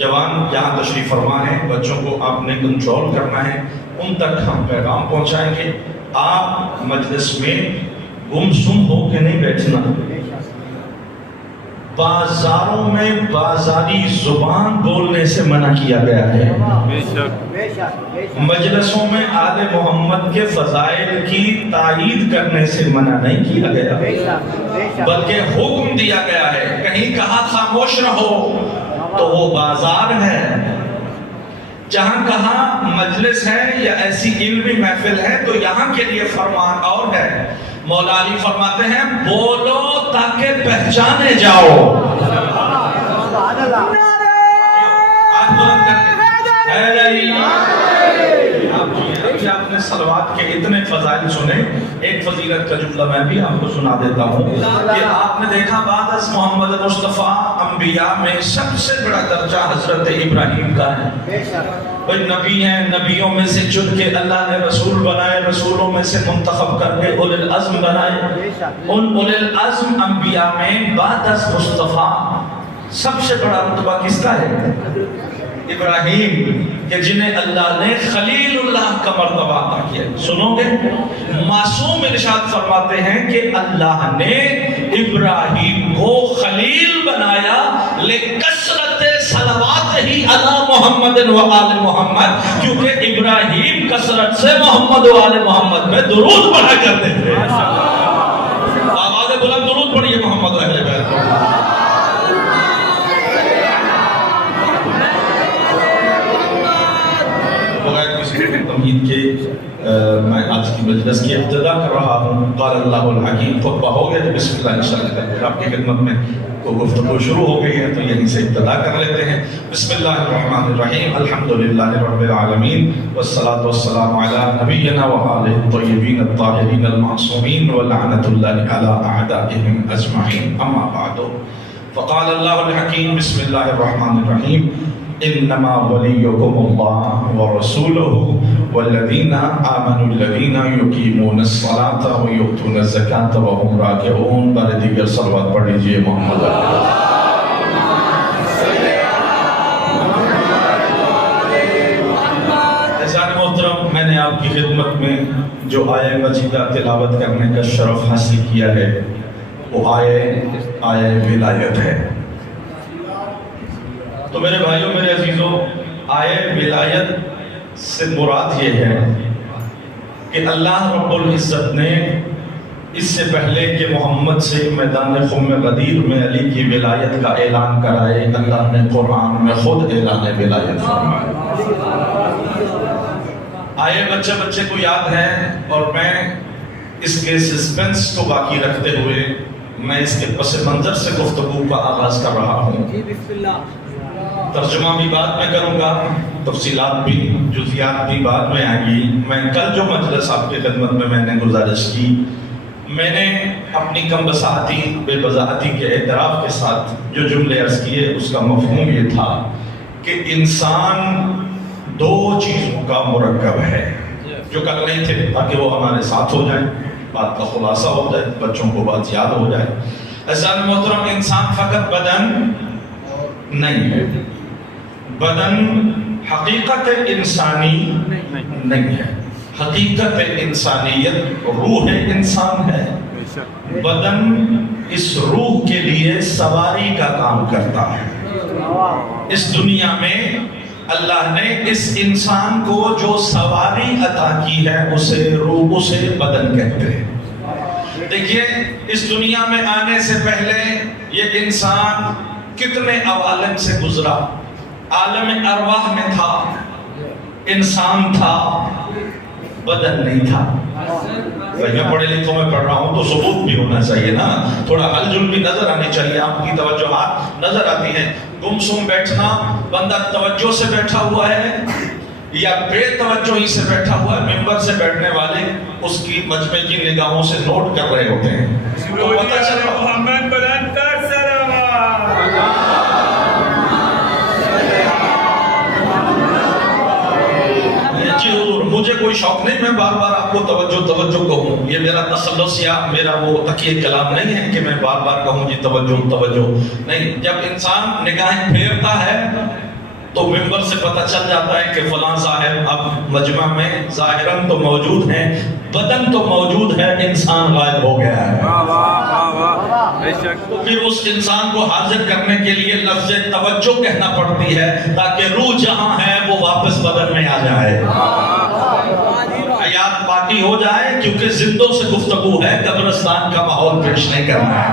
جوان یہاں تشریف فرما ہے، بچوں کو آپ نے کنٹرول کرنا ہے، ان تک ہم پیغام پہنچائیں گے۔ آپ مجلس میں گم سم ہو کے نہیں بیٹھنا، بازاروں میں بازاری زبان بولنے سے منع کیا گیا ہے، مجلسوں میں آل محمد کے فضائل کی تائید کرنے سے منع نہیں کیا گیا، بلکہ حکم دیا گیا ہے کہیں کہا خاموش رہو تو وہ بازار ہے، جہاں کہاں مجلس ہے یا ایسی علمی محفل ہے تو یہاں کے لیے فرمان اور ہے۔ مولا علی فرماتے ہیں بولو تاکہ پہچانے جاؤ، آپ نے صلوات کے اتنے فضائل سنے، ایک فضیلت کا جملہ میں بھی آپ کو سنا دیتا ہوں کہ آپ نے دیکھا بعد از محمد مصطفیٰ انبیاء میں سب سے بڑا درجہ حضرت ابراہیم کا ہے۔ وہ نبی ہیں، نبیوں میں سے چن کے اللہ نے رسول بنائے، رسولوں میں سے منتخب کر کے اولو العزم بنائے۔ ان اولو العزم انبیاء میں بعد از مصطفیٰ سب سے بڑا رتبہ کس کا ہے؟ ابراہیم، کہ جنہیں اللہ نے خلیل اللہ کا مرتبہ عطا کیا۔ سنو گے، معصوم ارشاد فرماتے ہیں کہ اللہ نے ابراہیم کو خلیل بنایا لکثرت صلوات ہی علی محمد و آل محمد، کیونکہ ابراہیم کثرت سے محمد و آل محمد میں درود پڑھا کرتے تھے۔ آواز بلند درود پڑھیے محمد و اہل بیت کو۔ تمہید کے میں آج کی مجلس کی ابتدا کر رہا ہوں۔ قال اللہ الحکیم، خطبہ ہو گیا تو بسم اللہ انشاءاللہ کرتے آپ کی خدمت میں تو گفتگو شروع ہو گئی ہے تو یہیں سے ابتدا کر لیتے ہیں۔ بسم اللہ الرحمن الرحیم، الحمدللہ رب العالمین، والصلاة والسلام علی نبینا و آلہ الطیبین الطاہرین المعصومین، ولعنۃ اللہ علی اعدائہم اجمعین، اما بعد فقال اللہ الحکیم، بسم اللہ الرحمن الرحیم، انما ولیکم اللہ ورسولہ والذین آمنوا الذین یقیمون الصلاة ویؤتون الزکاة وهم راکعون۔ بارے دیگر صلوات پڑھ لیجئے محمد۔ عزیزان محترم، میں نے آپ کی خدمت میں جو آیہ مجیدہ تلاوت کرنے کا شرف حاصل کیا ہے وہ آیہ ولایت ہے۔ تو میرے بھائیوں، میرے عزیزوں، آیہ ولایت سے مراد یہ ہے کہ اللہ رب العزت نے اس سے پہلے کہ محمد سے میدان خم غدیر میں علی کی ولایت کا اعلان کرائے، اللہ نے قرآن میں خود اعلان ولایت فرمایا۔ آیہ بچے بچے کو یاد ہے، اور میں اس کے سسپنس کو باقی رکھتے ہوئے میں اس کے پس منظر سے گفتگو کا آغاز کر رہا ہوں۔ ترجمہ بھی بعد میں کروں گا، تفصیلات بھی، جزیات بھی بعد میں آئیں گی۔ میں کل جو مجلس آپ کی خدمت میں نے گزارش کی، میں نے اپنی کم بساطی بے وضاحتی کے اعتراف کے ساتھ جو جملے عرض کیے اس کا مفہوم یہ تھا کہ انسان دو چیزوں کا مرکب ہے، جو کل نہیں تھے تاکہ وہ ہمارے ساتھ ہو جائیں، بات کا خلاصہ ہو جائے، بچوں کو بات یاد ہو جائے۔ عزیزان محترم، انسان فقط بدن نہیں ہے، بدن حقیقت انسانی نہیں ہے، حقیقت انسانیت روح انسان ہے۔ بدن اس روح کے لیے سواری کا کام کرتا ہے۔ اس دنیا میں اللہ نے اس انسان کو جو سواری عطا کی ہے اسے روح، اسے بدن کہتے ہیں۔ دیکھیے، اس دنیا میں آنے سے پہلے یہ انسان کتنے عوالم سے گزرا۔ عالم ارواح میں تھا، انسان تھا، بدن نہیں تھا۔ میں پڑھے لکھوں میں پڑھ رہا ہوں تو ثبوت بھی ہونا چاہیے نا، تھوڑا ہل جل بھی نظر آنی چاہیے، آپ کی توجہات نظر آتی ہیں۔ گم سم بیٹھنا، بندہ توجہ سے بیٹھا ہوا ہے یا بے توجہی سے بیٹھا ہوا ہے، ممبر سے بیٹھنے والے اس کی مجمع کی نگاہوں سے نوٹ کر رہے ہوتے ہیں۔ تو پتہ چل رہا جی حضور، مجھے کوئی شوق نہیں میں بار بار آپ کو توجہ کہوں، یہ میرا تخلص یا میرا وہ تقیہ کلام نہیں ہے کہ میں بار بار کہوں جی توجہ نہیں۔ جب انسان نگاہیں پھیرتا ہے تو ممبر سے پتہ چل جاتا ہے کہ فلاں صاحب اب مجمع میں ظاہراً تو موجود ہیں، بدن تو موجود ہے، انسان غائب ہو گیا ہے۔ تو پھر اس انسان کو حاضر کرنے کے لیے لفظ توجہ کہنا پڑتی ہے تاکہ روح جہاں ہے وہ واپس بدن میں آ جائے، حیات باقی ہو جائے، کیونکہ زندوں سے گفتگو ہے، قبرستان کا ماحول پیش نہیں کرنا ہے۔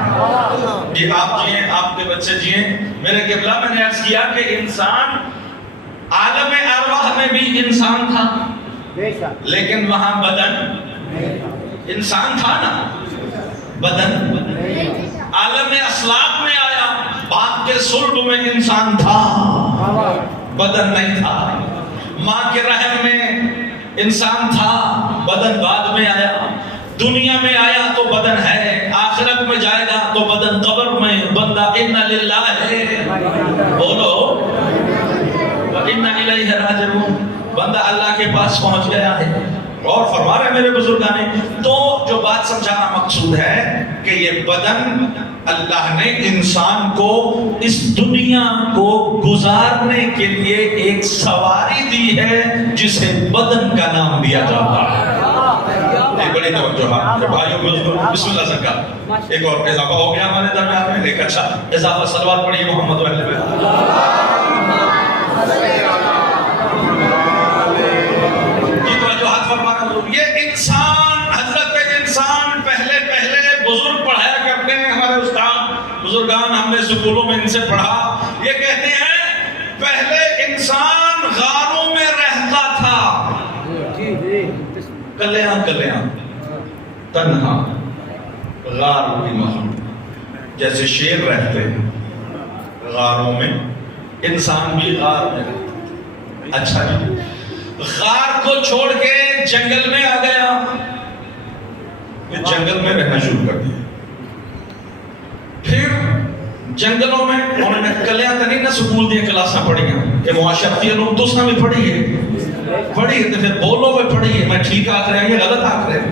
یہ آپ جئیں، آپ کے بچے جئیں۔ میرے قبلہ میں نے عرض کیا کہ انسان عالم ارواح میں بھی انسان تھا، لیکن وہاں بدن انسان تھا نا، بدن عالم اسلاف میں آیا، باپ کے صلب میں انسان تھا، بدن نہیں تھا، ماں کے رحم میں انسان تھا، بدن بعد میں آیا، دنیا میں آیا تو بدن ہے، آخرت میں جائے گا تو بدن قبر میں، بندہ اِنَّ لِلَّهِ بولو وَإِنَّ إِلَيْهِ رَاجِعُونَ، بندہ اللہ کے پاس پہنچ گیا ہے۔ اور فرما رہے میرے بزرگانے، تو جو بات سمجھانا مقصود ہے کہ یہ بدن اللہ نے انسان کو اس دنیا کو گزارنے کے لیے ایک سواری دی ہے جسے بدن کا نام دیا جاتا ہے۔ ایک بڑی توجہ ہے بھائیوں بزرگوں، بسم اللہ سرکار، ایک اور اضافہ ہو گیا ہمارے درمیان میں، ایک اچھا اضافہ، صلوات پڑھیے محمد و اہل بیت۔ یہ انسان، حضرت انسان پہلے بزرگ پڑھایا کرتے ہیں، ہمارے استاد بزرگان، ہم نے سکولوں میں ان سے پڑھا، یہ کہتے ہیں پہلے انسان غاروں میں رہتا تھا، کلیاں تنہا، غار کی مخلوق، جیسے شیر رہتے ہیں غاروں میں، انسان بھی غار میں رہتا۔ اچھا جی، غار کو چھوڑ کے جنگل میں آ گیا، پھر جنگل میں رہنا شروع کر دیا، پھر جنگلوں میں انہوں نے کلیاں تنی نہ سکول دیا، کلاساں پڑھی ہیں کہ معاشرتی علوم دوسرا میں پڑھی ہے تو پھر بولو میں پڑھی ہے، میں ٹھیک آکھ رہے ہیں یہ غلط آکھ رہے ہیں،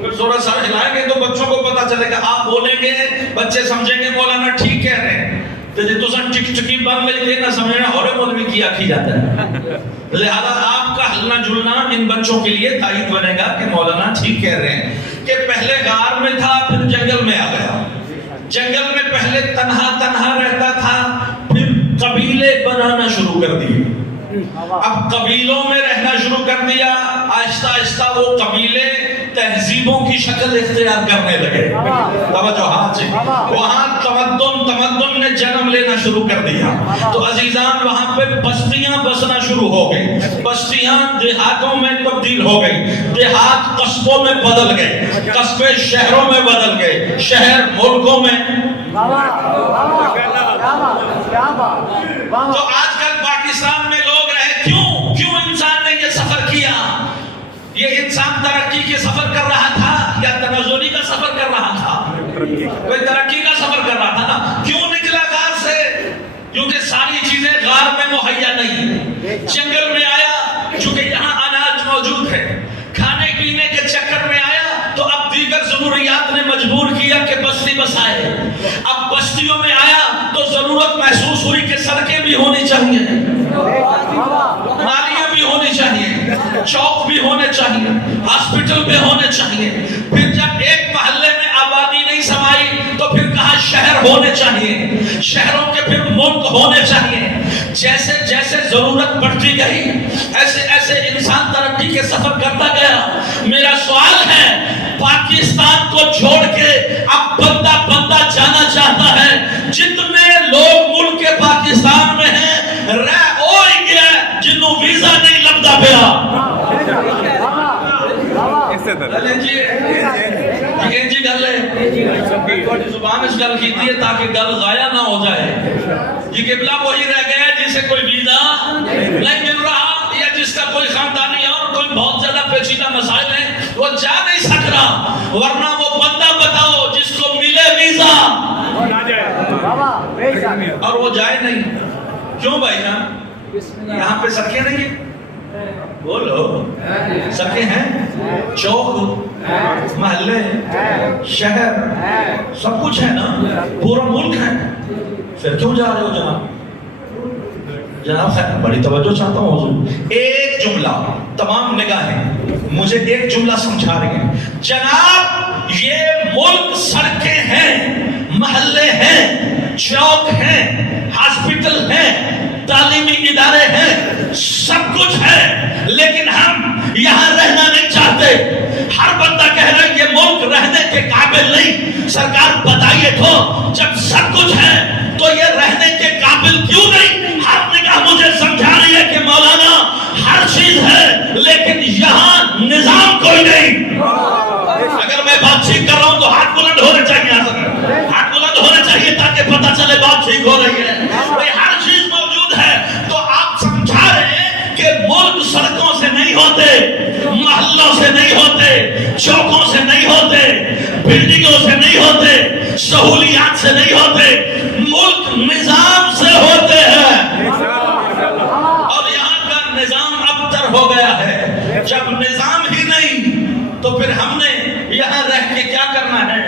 پھر ذرا سر ہلائیں گے تو بچوں کو پتا چلے گا، آپ بولیں گے بچے سمجھیں گے مولانا ٹھیک کہہ رہے ہیں، تو جی تُساں ٹک ٹکی بن لے نہ سمجھنا اور مولوی کی آکھی جاتا ہے، لہذا آپ کا ہلنا جلنا ان بچوں کے لیے تائید بنے گا کہ مولانا ٹھیک کہہ رہے ہیں کہ پہلے غار میں تھا، پھر جنگل میں آ گیا، جنگل میں پہلے تنہا رہتا تھا، پھر قبیلے بنانا شروع کر دیے، اب قبیلوں میں رہنا شروع کر دیا، آہستہ آہستہ وہ قبیلے تہذیبوں کی شکل اختیار کرنے لگے، توجہ ہاں جی، وہاں تمدن نے جنم لینا شروع کر دیا، تو عزیزان وہاں پہ بستیاں بسنا شروع ہو گئی، بستیاں دیہاتوں میں تبدیل ہو گئی، دیہات قصبوں میں بدل گئے، قصبے شہروں میں بدل گئے، شہر ملکوں میں، تو آج کل پاکستان میں لوگ رہے، کیوں انسان نے یہ سفر کیا؟ یہ انسان ترقی کے سفر کر رہا تھا یا تنزلی کا سفر کر رہا تھا؟ کوئی ترقی کا سفر کر رہا تھا نا، کیوں نکلا غار سے؟ کیونکہ ساری چیزیں غار میں مہیا نہیں، جنگل میں آیا، چونکہ یہاں اناج موجود ہے، کھانے پینے کے چکر میں آیا تو اب دیگر ضروریات نے مجبور کیا کہ بستی بسائے، اب بستیوں میں آیا تو ضرورت محسوس ہوئی کہ سڑکیں بھی ہونی چاہیے، نالیاں بھی ہونی چاہیے، چوک بھی ہونے چاہیے، ہاسپٹل بھی ہونے چاہیے، پھر جب ایک محلے میں آبادی نہیں سمائی تو پھر کہا شہر ہونے چاہیے، شہروں کے پھر ملک ہونے چاہیے، جیسے جیسے ضرورت بڑھتی گئی ایسے ایسے انسان ترقی کے سفر کرتا گیا۔ میرا سوال ہے، پاکستان کو چھوڑ کے اب بندہ جانا چاہتا ہے، جتنے لوگ ملک پاکستان میں ہیں رہ ہوئی گیا جنہوں ویزا نہیں لگتا پیا، یہ جی گل ہے، زبان اس گل کی دیئے تاکہ گل ضائع نہ ہو جائے، یہ قبلہ وہی رہ گیا جسے کوئی ویزا نہیں مل رہا، یا جس کا کوئی خاندانی اور کوئی بہت زیادہ پیچیدہ مسائل ہیں وہ جا نہیں سک رہا، ورنہ وہ بندہ بتاؤ جس کو ملے ویزا اور وہ جائے نہیں، کیوں بھائی جان؟ یہاں پہ سڑکیں نہیں ہیں، بولو سڑکیں ہیں، چوک، محلے، شہر، سب کچھ ہے نا، پورا ملک ہے، پھر کیوں جا رہے ہو جناب؟ جناب خیر بڑی توجہ چاہتا ہوں حضور. ایک جملہ، تمام نگاہیں مجھے ایک جملہ سمجھا رہی ہیں. جناب یہ ملک سڑکیں ہیں، محلے ہیں، چوک ہیں، ہاسپٹل ہیں، تعلیمی ادارے ہیں، سب کچھ ہے، لیکن ہم یہاں رہنا نہیں چاہتے. ہر بندہ کہہ رہا ہے یہ ملک رہنے کے قابل نہیں. سرکار بتائیے تو جب سب کچھ ہے تو یہ رہنے کے قابل کیوں نہیں؟ ہر نگاہ مجھے سمجھا رہی ہے کہ مولانا ہر چیز ہے لیکن یہاں نظام کوئی نہیں. اگر میں بات ٹھیک کر رہا ہوں تو ہاتھ بلند ہونے چاہیے، ہاتھ بلند ہونے چاہیے تاکہ پتہ چلے بات ٹھیک ہو رہی ہے. ہر چیز موجود ہے تو آپ سمجھا رہے ہیں کہ ملک سڑکوں سے نہیں ہوتے، محلوں سے نہیں ہوتے، چوکوں سے نہیں ہوتے، بلڈنگوں سے نہیں ہوتے، سہولیات سے نہیں ہوتے، ملک نظام سے ہوتے ہیں. اور یہاں کا نظام ابتر ہو گیا ہے. جب نظام ہی نہیں تو پھر ہم نے یہاں رہ کے کیا کرنا ہے؟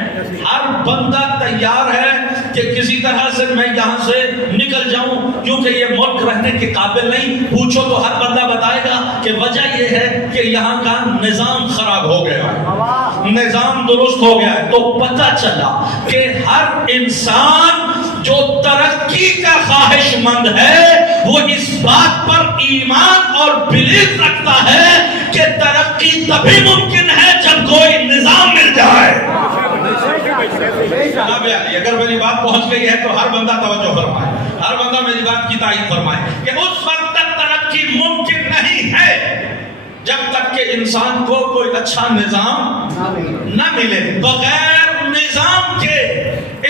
ہر بندہ تیار ہے کہ کسی طرح سے میں یہاں سے نکل جاؤں کیونکہ یہ ملک رہنے کے قابل نہیں. پوچھو تو ہر بندہ بتائے گا کہ وجہ یہ ہے کہ یہاں کا نظام خراب ہو گیا ہے، نظام درست ہو گیا ہے. تو پتہ چلا کہ ہر انسان جو ترقی کا خواہش مند ہے وہ اس بات پر ایمان اور بلیف رکھتا ہے کہ ترقی تبھی ممکن ہے جب کوئی نظام مل جائے. اگر میری بات پہنچ گئی ہے تو ہر بندہ توجہ فرمائے، ہر بندہ میری بات کی تائید فرمائے کہ اس وقت تک ترقی ممکن نہیں ہے جب تک کہ انسان کو کوئی اچھا نظام نہ ملے. بغیر نظام کے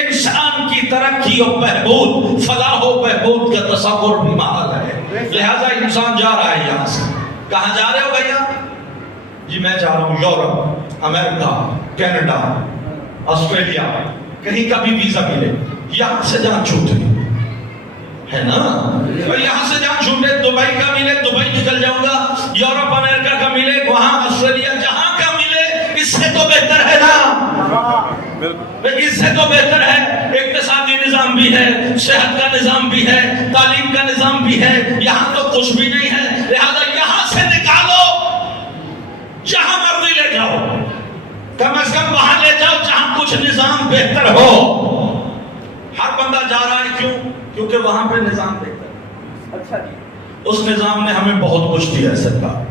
انسان کی ترقی و بہبود، فلاح و بہبود کا تصور بھی محال ہے. لہذا انسان جا رہا ہے یہاں سے. کہاں جا رہے ہو بھیا؟ جی میں جا رہا ہوں یورپ، امریکہ، کینیڈا، آسٹریلیا، کہیں کا بھی ویزا ملے. یہاں سے جان چھوٹے ہے نا، یہاں سے جان چھوٹے دبئی کا ملے دبئی نکل جاؤں گا، یورپ امریکہ کا ملے وہاں، آسٹریلیا جہاں کا ملے اس سے تو بہتر ہے نا، اس سے تو بہتر ہے. اقتصادی نظام بھی ہے، صحت کا نظام بھی ہے، تعلیم کا نظام بھی ہے. یہاں تو کچھ بھی نہیں ہے. لہذا یہاں سے نکالو، جہاں مرضی لے جاؤ، کم از کم وہاں لے جاؤ جہاں کچھ نظام بہتر ہو. ہر بندہ جا رہا ہے کیوں؟ کیونکہ وہاں پہ نظام بہتر ہے. اچھا جی، اس نظام نے ہمیں بہت کچھ دیا ہے سرکار.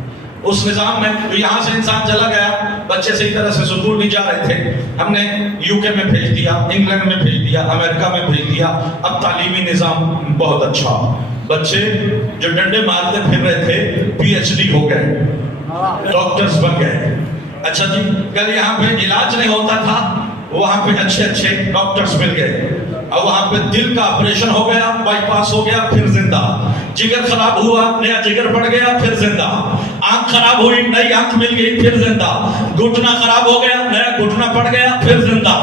اس نظام میں یہاں سے انسان چلا گیا، بچے صحیح طرح سے سکول نہیں جا رہے تھے، ہم نے یو کے میں بھیج دیا، انگلینڈ میں بھیج دیا، امریکہ میں بھیج دیا. اب تعلیمی نظام بہت اچھا، بچے جو ڈنڈے مارتے پھر رہے تھے پی ایچ ڈی ہو گئے، ڈاکٹرز بن گئے. اچھا جی، کل یہاں پہ علاج نہیں ہوتا تھا، وہاں پہ اچھے اچھے ڈاکٹرز مل گئے. اور وہاں پہ دل کا آپریشن ہو گیا، بائی پاس ہو گیا، پھر زندہ. جگر خراب ہوا، نیا جگر پڑ گیا، پھر زندہ. آنکھ خراب ہوئی، نئی آنکھ مل گئی، پھر زندہ. گھٹنا خراب ہو گیا، نیا گھٹنا پڑ گیا، پھر زندہ.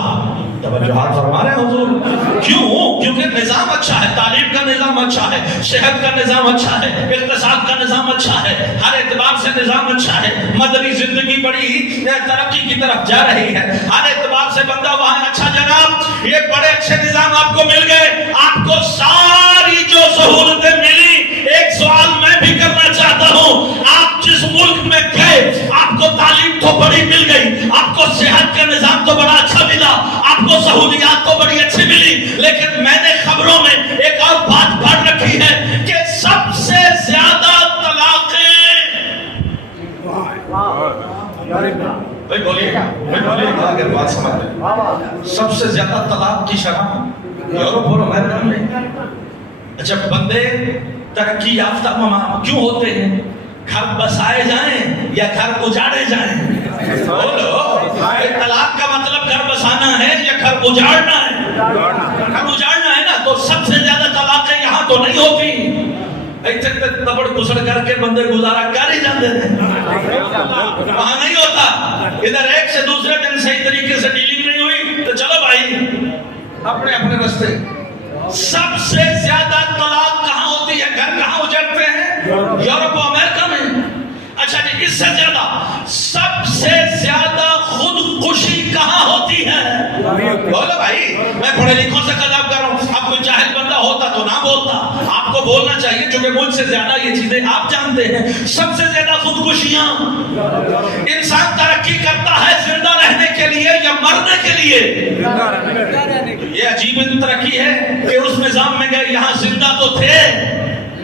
توجہ فرما رہے ہیں حضور؟ کیوں؟ کیونکہ نظام اچھا ہے، تعلیم کا نظام اچھا ہے، صحت کا نظام اچھا ہے، اقتصاد کا نظام اچھا ہے، ہر اعتبار سے نظام اچھا ہے. مدنی زندگی بڑی ترقی کی طرف جا رہی ہے، ہر اعتبار سے بندہ وہاں. اچھا جناب، یہ بڑے اچھے نظام آپ کو مل گئے، آپ کو ساری جو سہولتیں ملی. ایک سوال میں بھی کرنا چاہتا ہوں، آپ جس ملک میں گئے آپ کو تعلیم تو بڑی مل گئی، آپ کو صحت کا نظام تو بڑا اچھا ملا، آپ کو سہولیات تو بڑی اچھی ملی، لیکن میں نے خبروں میں ایک اور بات پڑھ رکھی ہے کہ سب سے زیادہ طلاقیں، بھائی بولیے گا اگر بات سمجھ لیں، سب سے زیادہ طلاق کی شرح یورپ اور امریکہ میں. اچھا، بندے ترقی یافتہ ممالک کیوں ہوتے ہیں؟ گھر بسائے جائیں یا گھر اجاڑے جائیں؟ بولو، طلاق کا مطلب گھر بسانا ہے یا گھر اجاڑنا ہے؟ گھر اجاڑنا ہے نا. تو سب سے زیادہ طلاقیں یہاں تو نہیں ہوتی. ایسے تبڑ کسڑ کر کے بندے گزارا کر ہی جاتے ہیں، وہاں نہیں ہوتا. ادھر ایک سے دوسرے دن صحیح طریقے سے ڈیلنگ نہیں ہوئی تو چلو بھائی اپنے اپنے راستے. سب سے زیادہ طلاق کہاں ہوتی ہے؟ گھر کہاں اجڑتے ہیں؟ یورپ و امریکہ میں. اچھا جی، اس سے زیادہ سب سے زیادہ خودکشی کہاں ہوتی ہے؟ بولو بھائی، میں پڑھے لکھوں سے خطاب کر رہا ہوں. اب کوئی جاہل بندہ ہوتا تو نہ بولتا. آپ کو کو بولنا چاہیے چونکہ مجھ سے زیادہ یہ چیزیں آپ جانتے ہیں. سب سے زیادہ خودکشیاں انسان ترقی کرتا ہے زندہ رہنے کے لیے یا مرنے کے لیے. یہ عجیب ترقی ہے کہ اس نظام میں گئے یہاں زندہ تو تھے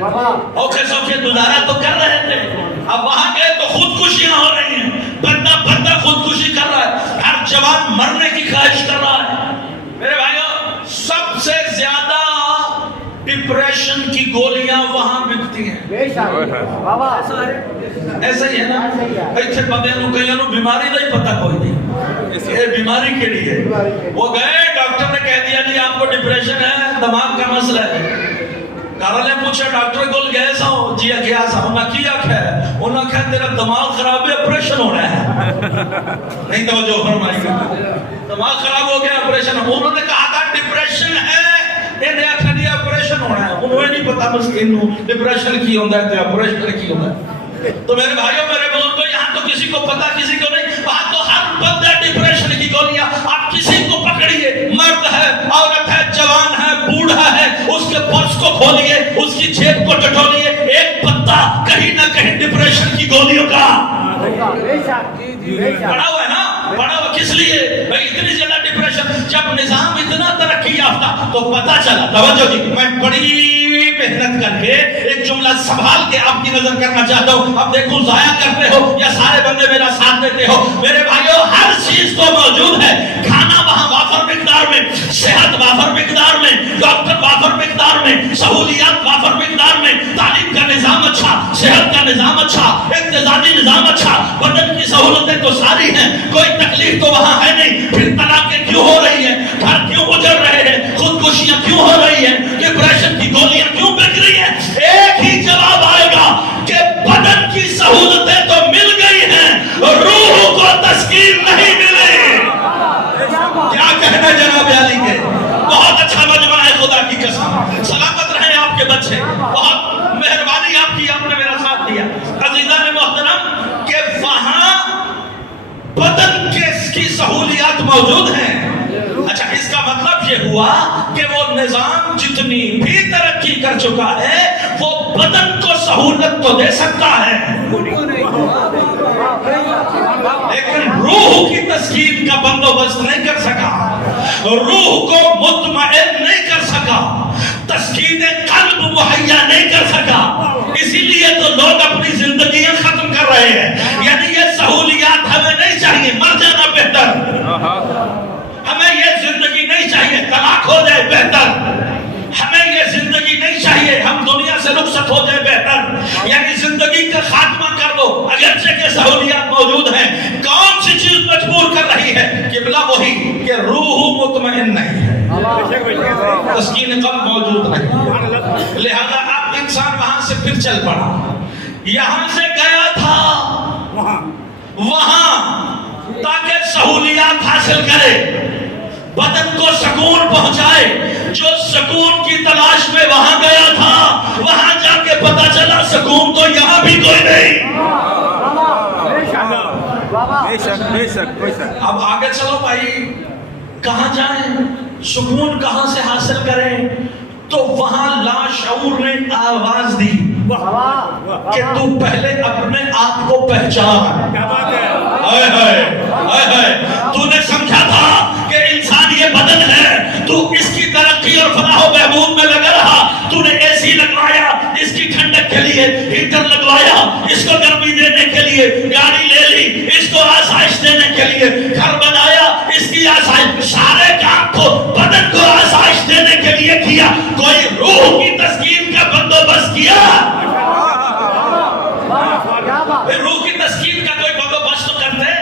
اوکے سوکھے گزارا تو کر رہے تھے, اب وہاں گئے تو خودکشیاں ہو رہی ہیں. بندہ خودکشی کر رہا ہے, ہر جوان مرنے کی خواہش کر رہا ہے. میرے بھائیو سب سے زیادہ ڈپریشن کی گولیاں وہاں بکتی ہیں. ایسا ہی ہے نا, ایسے بندے نو کہیں نو بیماری نہیں پتا کوئی نہیں یہ بیماری کے لیے. وہ گئے ڈاکٹر نے کہہ دیا جی آپ کو ڈپریشن ہے, دماغ کا مسئلہ ہے. گھر نے پوچھا ڈاکٹر کو گئے سو جی کیا سا انہاں کیا ہے, انہاں کہا تیرا دماغ خراب ہے آپریشن ہونا ہے. نہیں توجہ فرمائی دماغ خراب ہو گیا آپریشن. انہوں نے کہا تھا ڈپریشن ہے, انہیں آخر دیا آپریشن ہونا ہے. انہیں نہیں پتا مسکین نو ڈپریشن کی ہوتا ہے تو آپریشن کی ہوتا ہے. تو میرے بھائیوں میرے بزرگوں یہاں تو کسی کو پتا کسی کو نہیں, وہاں تو ہر بندہ ڈپریشن کی گولیاں. آپ کسی کو پکڑیے, مرد ہے عورت ہے جوان ہے بوڑھا ہے, اس کے پرس کو کھولیے اس کی جیب کو ٹٹولیے, ایک پتا کہیں نہ کہیں ڈپریشن کی گولیوں کا پڑا ہوا ہے نا. پڑا ہوا کس لیے بھائی اتنی زیادہ ڈپریشن. جب نظام اتنا ترقی یافتہ تو پتا چلا. توجہ جی میں بڑی محنت کر کے ایک جملہ سنبھال کے آپ کی نظر کرنا چاہتا ہوں. اب دیکھو ضائع کرتے ہو یا سارے بندے میرا ساتھ دیتے ہو. میرے بھائیو ہر چیز تو موجود ہے. کھانا وہاں وافر مقدار میں, صحت وافر مقدار میں, ڈاکٹر وافر مقدار میں, سہولیات وافر مقدار میں, تعلیم کا نظام اچھا, صحت کا نظام اچھا, اقتصادی نظام اچھا, بدن کی سہولتیں تو ساری ہیں, کوئی تکلیف تو وہاں ہے نہیں. پھر طلاقیں کیوں ہو رہی ہیں, گھر کیوں اجڑ رہے ہیں, خودکشیاں کیوں ہو رہی ہیں, ڈپریشن کی گولیاں کیوں بک رہی ہیں؟ ایک ہی جواب آئے گا کہ بدن کی سہولتیں تو مل گئی ہیں, روح کو تسکین نہیں ملی. کیا کہنا جناب علی کے, بہت اچھا مجمع ہے خدا کی قسم. سلامت رہیں آپ کے بچے, بہت مہربانی آپ کی, آپ نے میرا ساتھ دیا. عزیزان محترم کہ وہاں بدن کی سہولیات موجود ہیں. اچھا اس کا مطلب یہ ہوا کہ وہ نظام جتنی بھی ترقی کر چکا ہے وہ بدن کو سہولت تو دے سکتا ہے لیکن روح کی تسکین کا بندوبست نہیں کر سکا, روح کو مطمئن نہیں کر سکا, تسکین قلب مہیا نہیں کر سکا. اسی لیے تو لوگ اپنی زندگیاں ختم کر رہے ہیں. یعنی یہ سہولیات ہمیں نہیں چاہیے, مر جانا بہتر. ہمیں یہ زندگی نہیں چاہیے, طلاق ہو جائے بہتر. ہمیں یہ زندگی نہیں چاہیے, ہم دنیا سے رخصت ہو جائے بہتر. یعنی زندگی کا خاتمہ کر دو اگرچہ کہ سہولیات موجود ہیں. کون سی چیز مجبور کر رہی ہے؟ قبلہ وہی کہ روح مطمئن نہیں ہے, تسکین قلب موجود نہیں. لہذا اب انسان وہاں سے پھر چل پڑا. یہاں سے گیا تھا وہاں تاکہ سہولیات حاصل کرے, بدن کو سکون پہنچائے. جو سکون کی تلاش میں وہاں گیا تھا وہاں جا کے پتا چلا سکون تو یہاں بھی کوئی نہیں. اب آگے چلو بھائی, کہاں جائیں, سکون کہاں سے حاصل کریں؟ تو وہاں لاشعور نے آواز دی کہ تو پہلے اپنے آپ کو پہچان. تو نے سمجھا تھا کہ انسان یہ بدن ہے, تو اس کی ترقی اور فلاح و بہبود میں لگا رہا. تو نے اے سی لگوایا اس کی ٹھنڈک کے لیے, ہیٹر لگوایا اس کو گرمی دینے کے لیے, گاڑی لے لی اس کو آسائش دینے کے لیے, گھر بنایا اس کی آسائش, سارے کام کو بدن کو آسائش دینے کے لیے کیا. کوئی روح کی تسکین کا بندوبست کیا؟ روح کی تسکین کا کوئی بندوبست تو کرتے.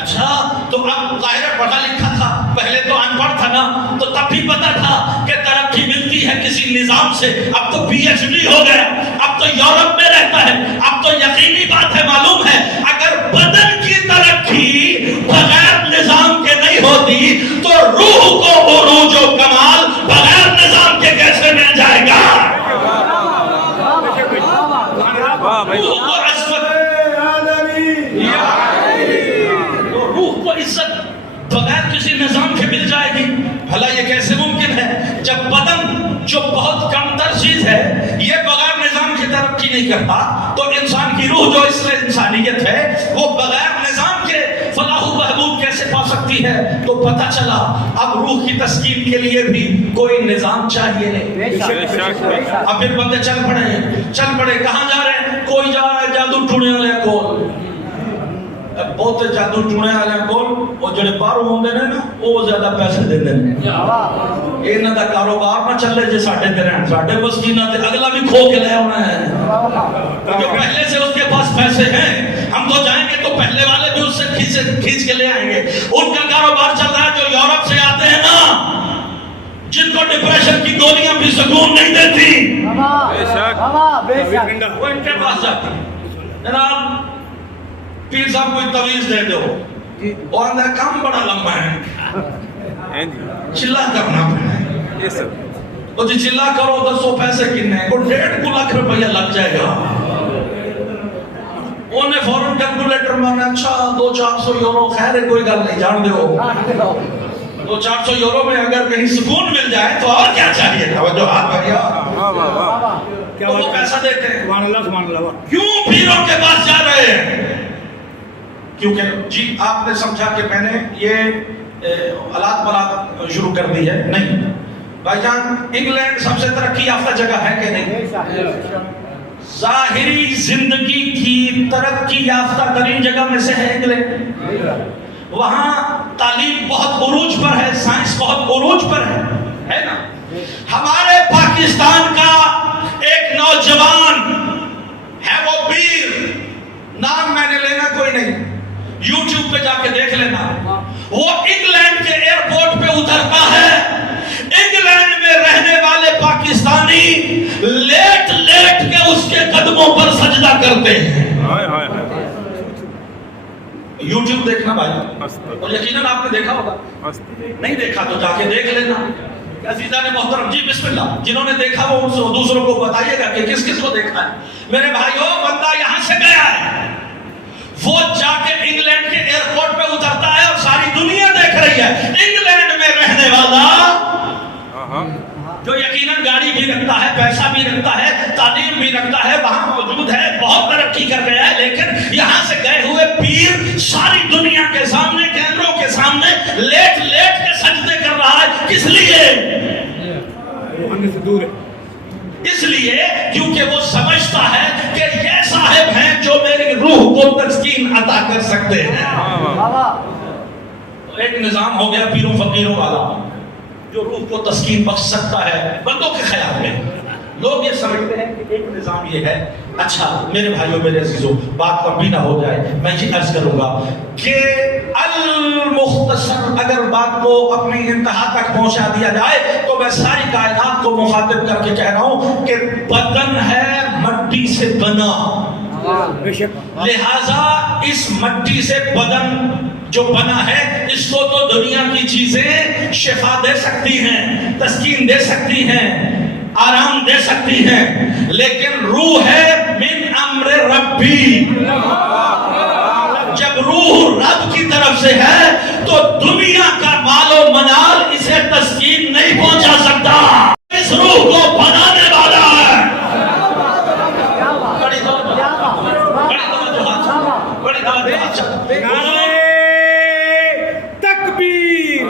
اچھا تو اب ظاہر پڑھا لکھا تھا, پہلے تو ان پڑھ تھا نا, تو تب بھی پتا تھا کہ ترقی ملتی ہے کسی نظام سے. اب تو پی ایچ ڈی ہو گیا, اب تو یورپ میں رہتا ہے. اب تو یقینی بات ہے, معلوم ہے اگر بدن کی ترقی بغیر نظام کے نہیں ہوتی تو روح کو عروج و کمال بغیر نظام کے کیسے مل جائے گا؟ روح کو عظمت, روح کو عزت بغیر کسی نظام کے مل جائے گی. بھلا یہ کیسے ممکن ہے جب بدن جو بہت کم تر چیز ہے, یہ نہیں کرتا تو انسان کی روح جو اس لیے انسانیت ہے وہ بغیر نظام کے فلاح و بہبود کیسے پا سکتی ہے؟ تو پتہ چلا اب روح کی تسکین کے لیے بھی کوئی نظام چاہیے نہیں. اب پھر بندے چل پڑے کہاں جا رہے ہیں؟ کوئی جا رہا ہے جادو ٹونے والے کول. بہت جادو ٹونے والے کول وہ جڑے باہر ہوندے نے نا وہ زیادہ پیسے دیندے نے. انہاں دا کاروبار نہ چلے جے ساڈے تے رہن ساڈے مسکیناں تے اگلا بھی کھو کے لے آنا ہے. جو پہلے سے اس کے پاس پیسے ہیں ہم تو جائیں گے تو پہلے والے بھی اس سے کھینچ کے لے آئیں گے. ان کا کاروبار چل رہا ہے جو یورپ سے آتے ہیں نا جن کو ڈپریشن کی گولیاں بھی سکون نہیں دیتی وہ ان کے پاس جاتے ہیں. جناب پیر صاحب کوئی تویز دے دو اور اندر کام بڑا لمبا ہے چلا کرنا پڑے تو جی چلا کرو 200 پیسے کنے کو 1.5 لاکھ روپیہ لگ جائے گا. انہیں فوراں کیلکولیٹر مانا اچھا 200-400 یورو خیر ہے کوئی گل نہیں جان دو 200-400 یورو میں اگر کہیں سکون مل جائے تو اور کیا چاہیے. توجہ ہاتھ بھائیا تو وہ پیسہ دیتے ہیں. کیوں پیروں کے پاس جا رہے ہیں؟ کیونکہ جی آپ نے سمجھا کہ میں نے یہ آلات بلات شروع کر دی ہے. نہیں بھائی جان انگلینڈ سب سے ترقی یافتہ جگہ ہے کہ نہیں؟ ظاہری زندگی کی ترقی یافتہ ترین جگہ میں سے ہے انگلینڈ. وہاں تعلیم بہت عروج پر ہے, سائنس بہت عروج پر ہے نا. ہمارے پاکستان کا ایک نوجوان ہے وہ پیر, نام میں نے لینا کوئی نہیں, یوٹیوب پہ جا کے دیکھ لینا. وہ انگلینڈ کے ایئرپورٹ پہ اترتا ہے, انگلینڈ میں رہنے والے پاکستانی لیٹ کے اس کے قدموں پر سجدہ کرتے ہیں. یوٹیوب دیکھنا بھائی, اور یقیناً آپ نے دیکھا ہوگا, نہیں دیکھا تو جا کے دیکھ لینا. عزیزان محترم جی بسم اللہ, جنہوں نے دیکھا وہ دوسروں کو بتائیے گا کہ کس کس کو دیکھا ہے. میرے بھائیو بندہ یہاں سے گیا ہے, وہ جا کے انگلینڈ کے ایئرپورٹ پہ اترتا ہے اور ساری دنیا دیکھ رہی ہے. انگلینڈ میں رہنے والا جو یقیناً گاڑی بھی رکھتا ہے, پیسہ بھی رکھتا ہے, تعلیم بھی رکھتا ہے, وہاں موجود ہے, بہت ترقی کر گیا ہے, لیکن یہاں سے گئے ہوئے پیر ساری دنیا کے سامنے, کیمروں کے سامنے لیٹ کے سجدے کر رہا ہے. کس لیے؟ اس لیے کیونکہ وہ سمجھتا ہے کہ یہ صاحب ہیں جو میری روح کو تسکین عطا کر سکتے ہیں. ایک نظام ہو گیا پیروں فقیروں والا جو روح کو تسکین بخش سکتا ہے. بندوں کے خیال میں لوگ یہ سمجھتے ہیں کہ ایک نظام یہ ہے. اچھا میرے بھائیوں میرے عزیزوں, بات لمبی نہ ہو جائے, میں یہ عرض کروں گا کہ المختصر اگر بات کو اپنی انتہا تک پہنچا دیا جائے تو میں ساری کائنات کو مخاطب کر کے کہہ رہا ہوں کہ بدن ہے مٹی سے بنا, لہذا اس مٹی سے بدن جو بنا ہے اس کو تو دنیا کی چیزیں شفا دے سکتی ہیں, تسکین دے سکتی ہیں, آرام دے سکتی ہیں, لیکن روح ہے من امر ربی. جب روح رب کی طرف سے ہے تو دنیا کا مال و منال اسے تسکین نہیں پہنچا سکتا. اس روح کو بنانے والا ہے. تکبیر,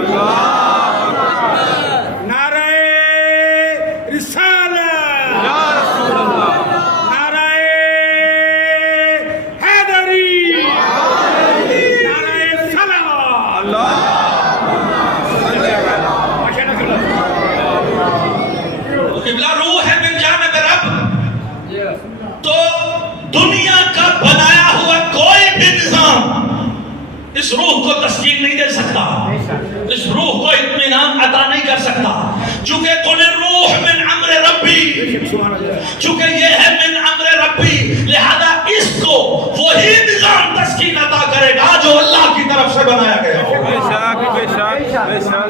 نعرہ رسالت, نعرہ حیدری, نعرہ صلوات. قبلہ روح ہے من جانب رب, تو دنیا کا بنایا ہوا کوئی بھی نظام اس روح کو تسکین نہیں دے سکتا, اس روح کو اطمینان عطا نہیں کر سکتا. چونکہ قل الروح من امر ربی, چونکہ یہ ہے من امر ربی, لہذا اس کو وہی نظام تسکین عطا کرے گا جو اللہ کی طرف سے بنایا گیا ہو.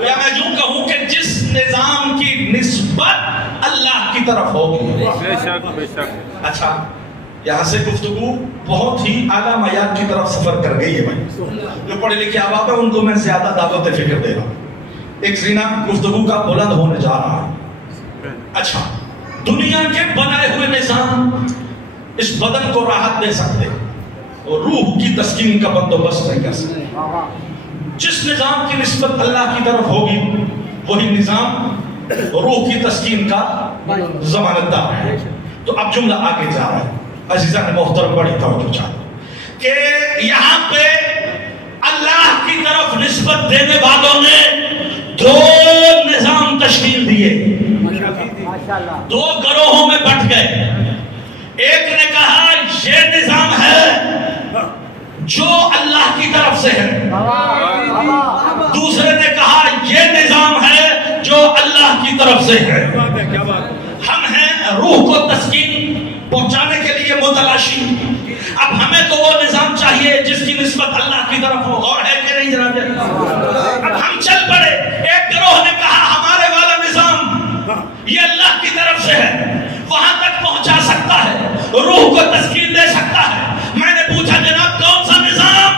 یا میں یوں کہوں کہ جس نظام کی نسبت اللہ کی طرف ہوگی. اچھا یہاں سے گفتگو بہت ہی اعلیٰ معیار کی طرف سفر کر گئی ہے بھائی. جو پڑھے لکھے احباب ہیں ان کو میں زیادہ دعوت فکر دے رہا ہوں. ایک زینہ گفتگو کا بلند ہونے جا رہا ہے. اچھا دنیا کے بنائے ہوئے نظام اس بدن کو راحت دے سکتے اور روح کی تسکین کا بندوبست نہیں کر سکتے. جس نظام کی نسبت اللہ کی طرف ہوگی وہی نظام روح کی تسکین کا ضمانت دار ہے. تو اب جملہ آگے جا رہا ہے. عزیزان محترم بڑی توجہ چاہتا کہ یہاں پہ اللہ کی طرف نسبت دینے والوں نے دو نظام تشکیل دیے, دو گروہوں میں بٹ گئے. ایک نے کہا یہ نظام ہے جو اللہ کی طرف سے ہے, دوسرے نے کہا یہ نظام ہے جو اللہ کی طرف سے ہے. ہم ہیں روح کو تسکین پہنچانے کے لیے متلاشی. اب ہمیں تو وہ نظام چاہیے جس کی نسبت اللہ کی طرف ہو. اور ہے کہ نہیں جناب؟ اب ہم چل پڑے. ایک گروہ نے کہا ہمارے والا نظام یہ اللہ کی طرف سے ہے, وہاں تک پہنچا سکتا ہے, روح کو تسکین دے سکتا ہے. میں نے پوچھا جناب کون سا نظام؟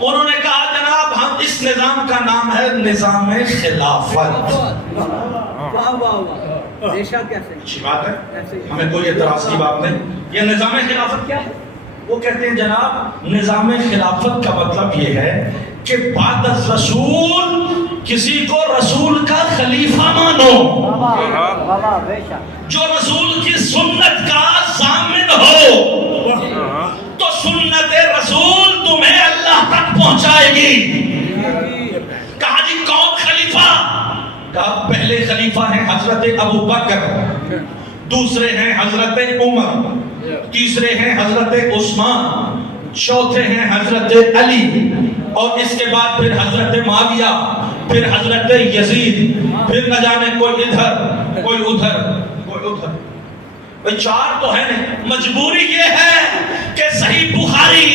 انہوں نے کہا جناب ہم اس نظام کا نام ہے نظام خلافت. اچھی بات ہے, ہمیں کوئی اعتراض کی بات نہیں. یہ نظام خلافت کیا ہے؟ وہ کہتے ہیں جناب نظام خلافت کا مطلب یہ ہے کہ بعد از رسول کسی کو رسول کا خلیفہ مانو, جو رسول کی سنت کا ضامن ہو, تو سنت رسول تمہیں اللہ تک پہنچائے گی. کہا جی کون خلیفہ؟ کہا پہلے خلیفہ ہیں حضرت ابو بکر, دوسرے ہیں حضرت عمر, تیسرے ہیں حضرت عثمان, چوتھے ہیں حضرت علی, اور اس کے بعد پھر حضرت معاویہ, پھر حضرت یزید, پھر نہ جانے کوئی ادھر کوئی ادھر کوئی ادھر. بھئی چار تو ہے نہیں. مجبوری یہ ہے کہ صحیح بخاری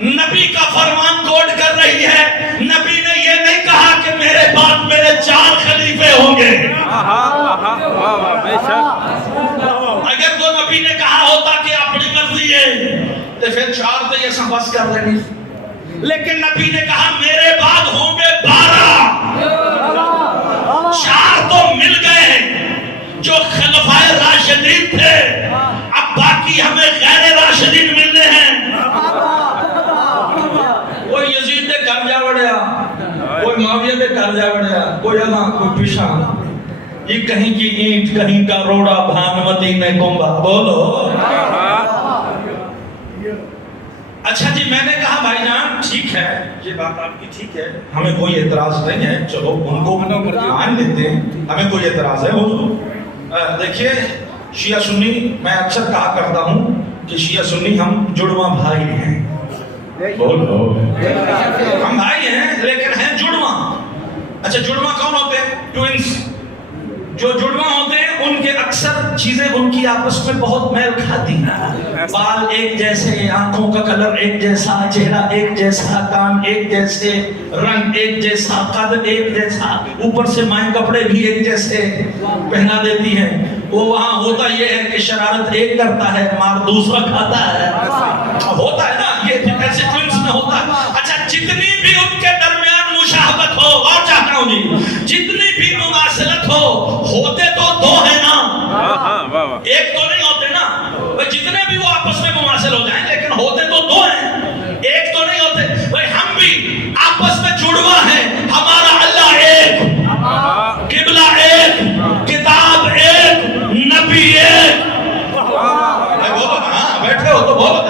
نبی کا فرمان کوٹ کر رہی ہے. نبی نے یہ نہیں کہا کہ میرے بعد میرے چار خلیفے ہوں گے. اگر تو نبی نے کہا ہوتا کہ اپنی مرضی ہے تو پھر چار تو یہ سب بس کر لیں. لیکن نبی نے کہا میرے بعد ہوں گے 12. چار تو مل گئے جو خلفائے راشدین تھے, اب باقی ہمیں غیر راشدین ملنے ہیں. کوئی یزید دے گھر جا وڑیا, کوئی معاویہ دے گھر جا وڑیا, کوئی انا کوئی پیشا. یہ کہیں کی اینٹ کہیں کا روڑا بھانوتی میں کنبا. بولو اچھا جی. میں نے کہا بھائی جان ٹھیک ہے, یہ بات آپ کی ٹھیک ہے, ہمیں کوئی اعتراض نہیں ہے, چلو ان کو مان لیتے ہیں, ہمیں کوئی اعتراض ہے. دیکھیے شیعہ سنی, میں اکثر کہا کرتا ہوں کہ شیعہ سنی ہم جڑواں بھائی ہیں. بولو ہم بھائی ہیں لیکن ہیں جڑواں. اچھا جڑواں کون ہوتے ہیں؟ ٹوئنس. جو جڑواں ہوتے ہیں ان کے اکثر چیزیں ان کی آپس میں بہت میل کھاتی ہیں. بال ایک جیسے, آنکھوں کا کلر ایک جیسا, چہرہ ایک جیسا, کان ایک جیسے, رنگ ایک جیسا, قد ایک جیسا, اوپر سے مائیں کپڑے بھی ایک جیسے پہنا دیتی ہیں. وہ وہاں ہوتا یہ ہے کہ شرارت ایک کرتا ہے, مار دوسرا کھاتا ہے. ہوتا ہے نا یہ ایسے ٹوئنس میں ہوتا ہے. اچھا جتنی بھی ان کے درمیان مشابہت ہو, اور چاہتا ہوں جی جتنی بھی مماثلت ہو, ہوتے تو دو ہیں نا, ایک تو نہیں ہوتے نا. جتنے بھی وہ آپس میں مماثل ہو جائیں لیکن ہوتے تو دو ہیں, ایک تو نہیں ہوتے. بھائی ہم بھی آپس میں جڑواں ہیں. ہمارا اللہ ایک, قبلہ ایک, کتاب ایک, نبی ایک. بیٹھے ہو تو بولو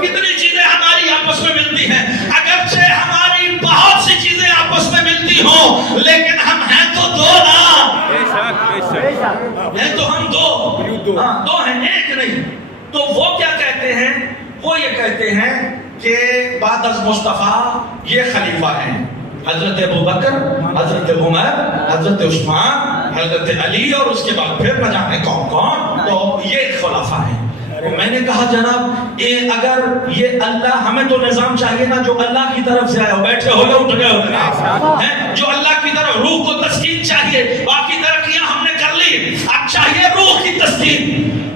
کتنی چیزیں ہماری آپس میں ملتی ہیں. اگرچہ ہماری بہت سی چیزیں آپس میں ملتی ہوں لیکن ہم ہیں تو دو نا. ہیں تو ہم دو ہیں, ایک نہیں. تو وہ کیا کہتے ہیں؟ وہ یہ کہتے ہیں کہ بعد از مصطفیٰ یہ خلیفہ ہیں حضرت ابو بکر, حضرت عمر, حضرت عثمان, حضرت علی, اور اس کے بعد پھر نہ جانے کون کون. تو یہ خلفاء ہیں. میں نے کہا جناب اگر یہ اللہ, ہمیں تو نظام چاہیے نا جو اللہ کی طرف سے آیا ہو. بیٹھے ہو یا اٹھ گئے ہو؟ جو اللہ کی طرف, روح کو تسکین چاہیے. باقی ترقیاں ہم نے کر لی, اب چاہیے روح کی تسکین.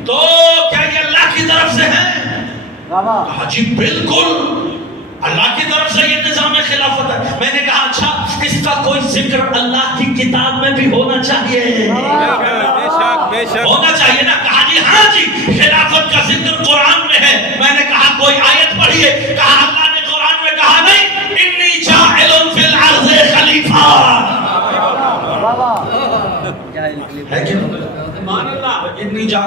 تو کیا یہ اللہ کی طرف سے ہے؟ کہا جی بالکل اللہ کی طرف سے یہ نظام خلافت ہے. میں نے کہا اچھا اس کا کوئی ذکر اللہ کی کتاب میں بھی ہونا چاہیے, ہونا چاہیے نا. کہا جی ہاں جی خلافت کا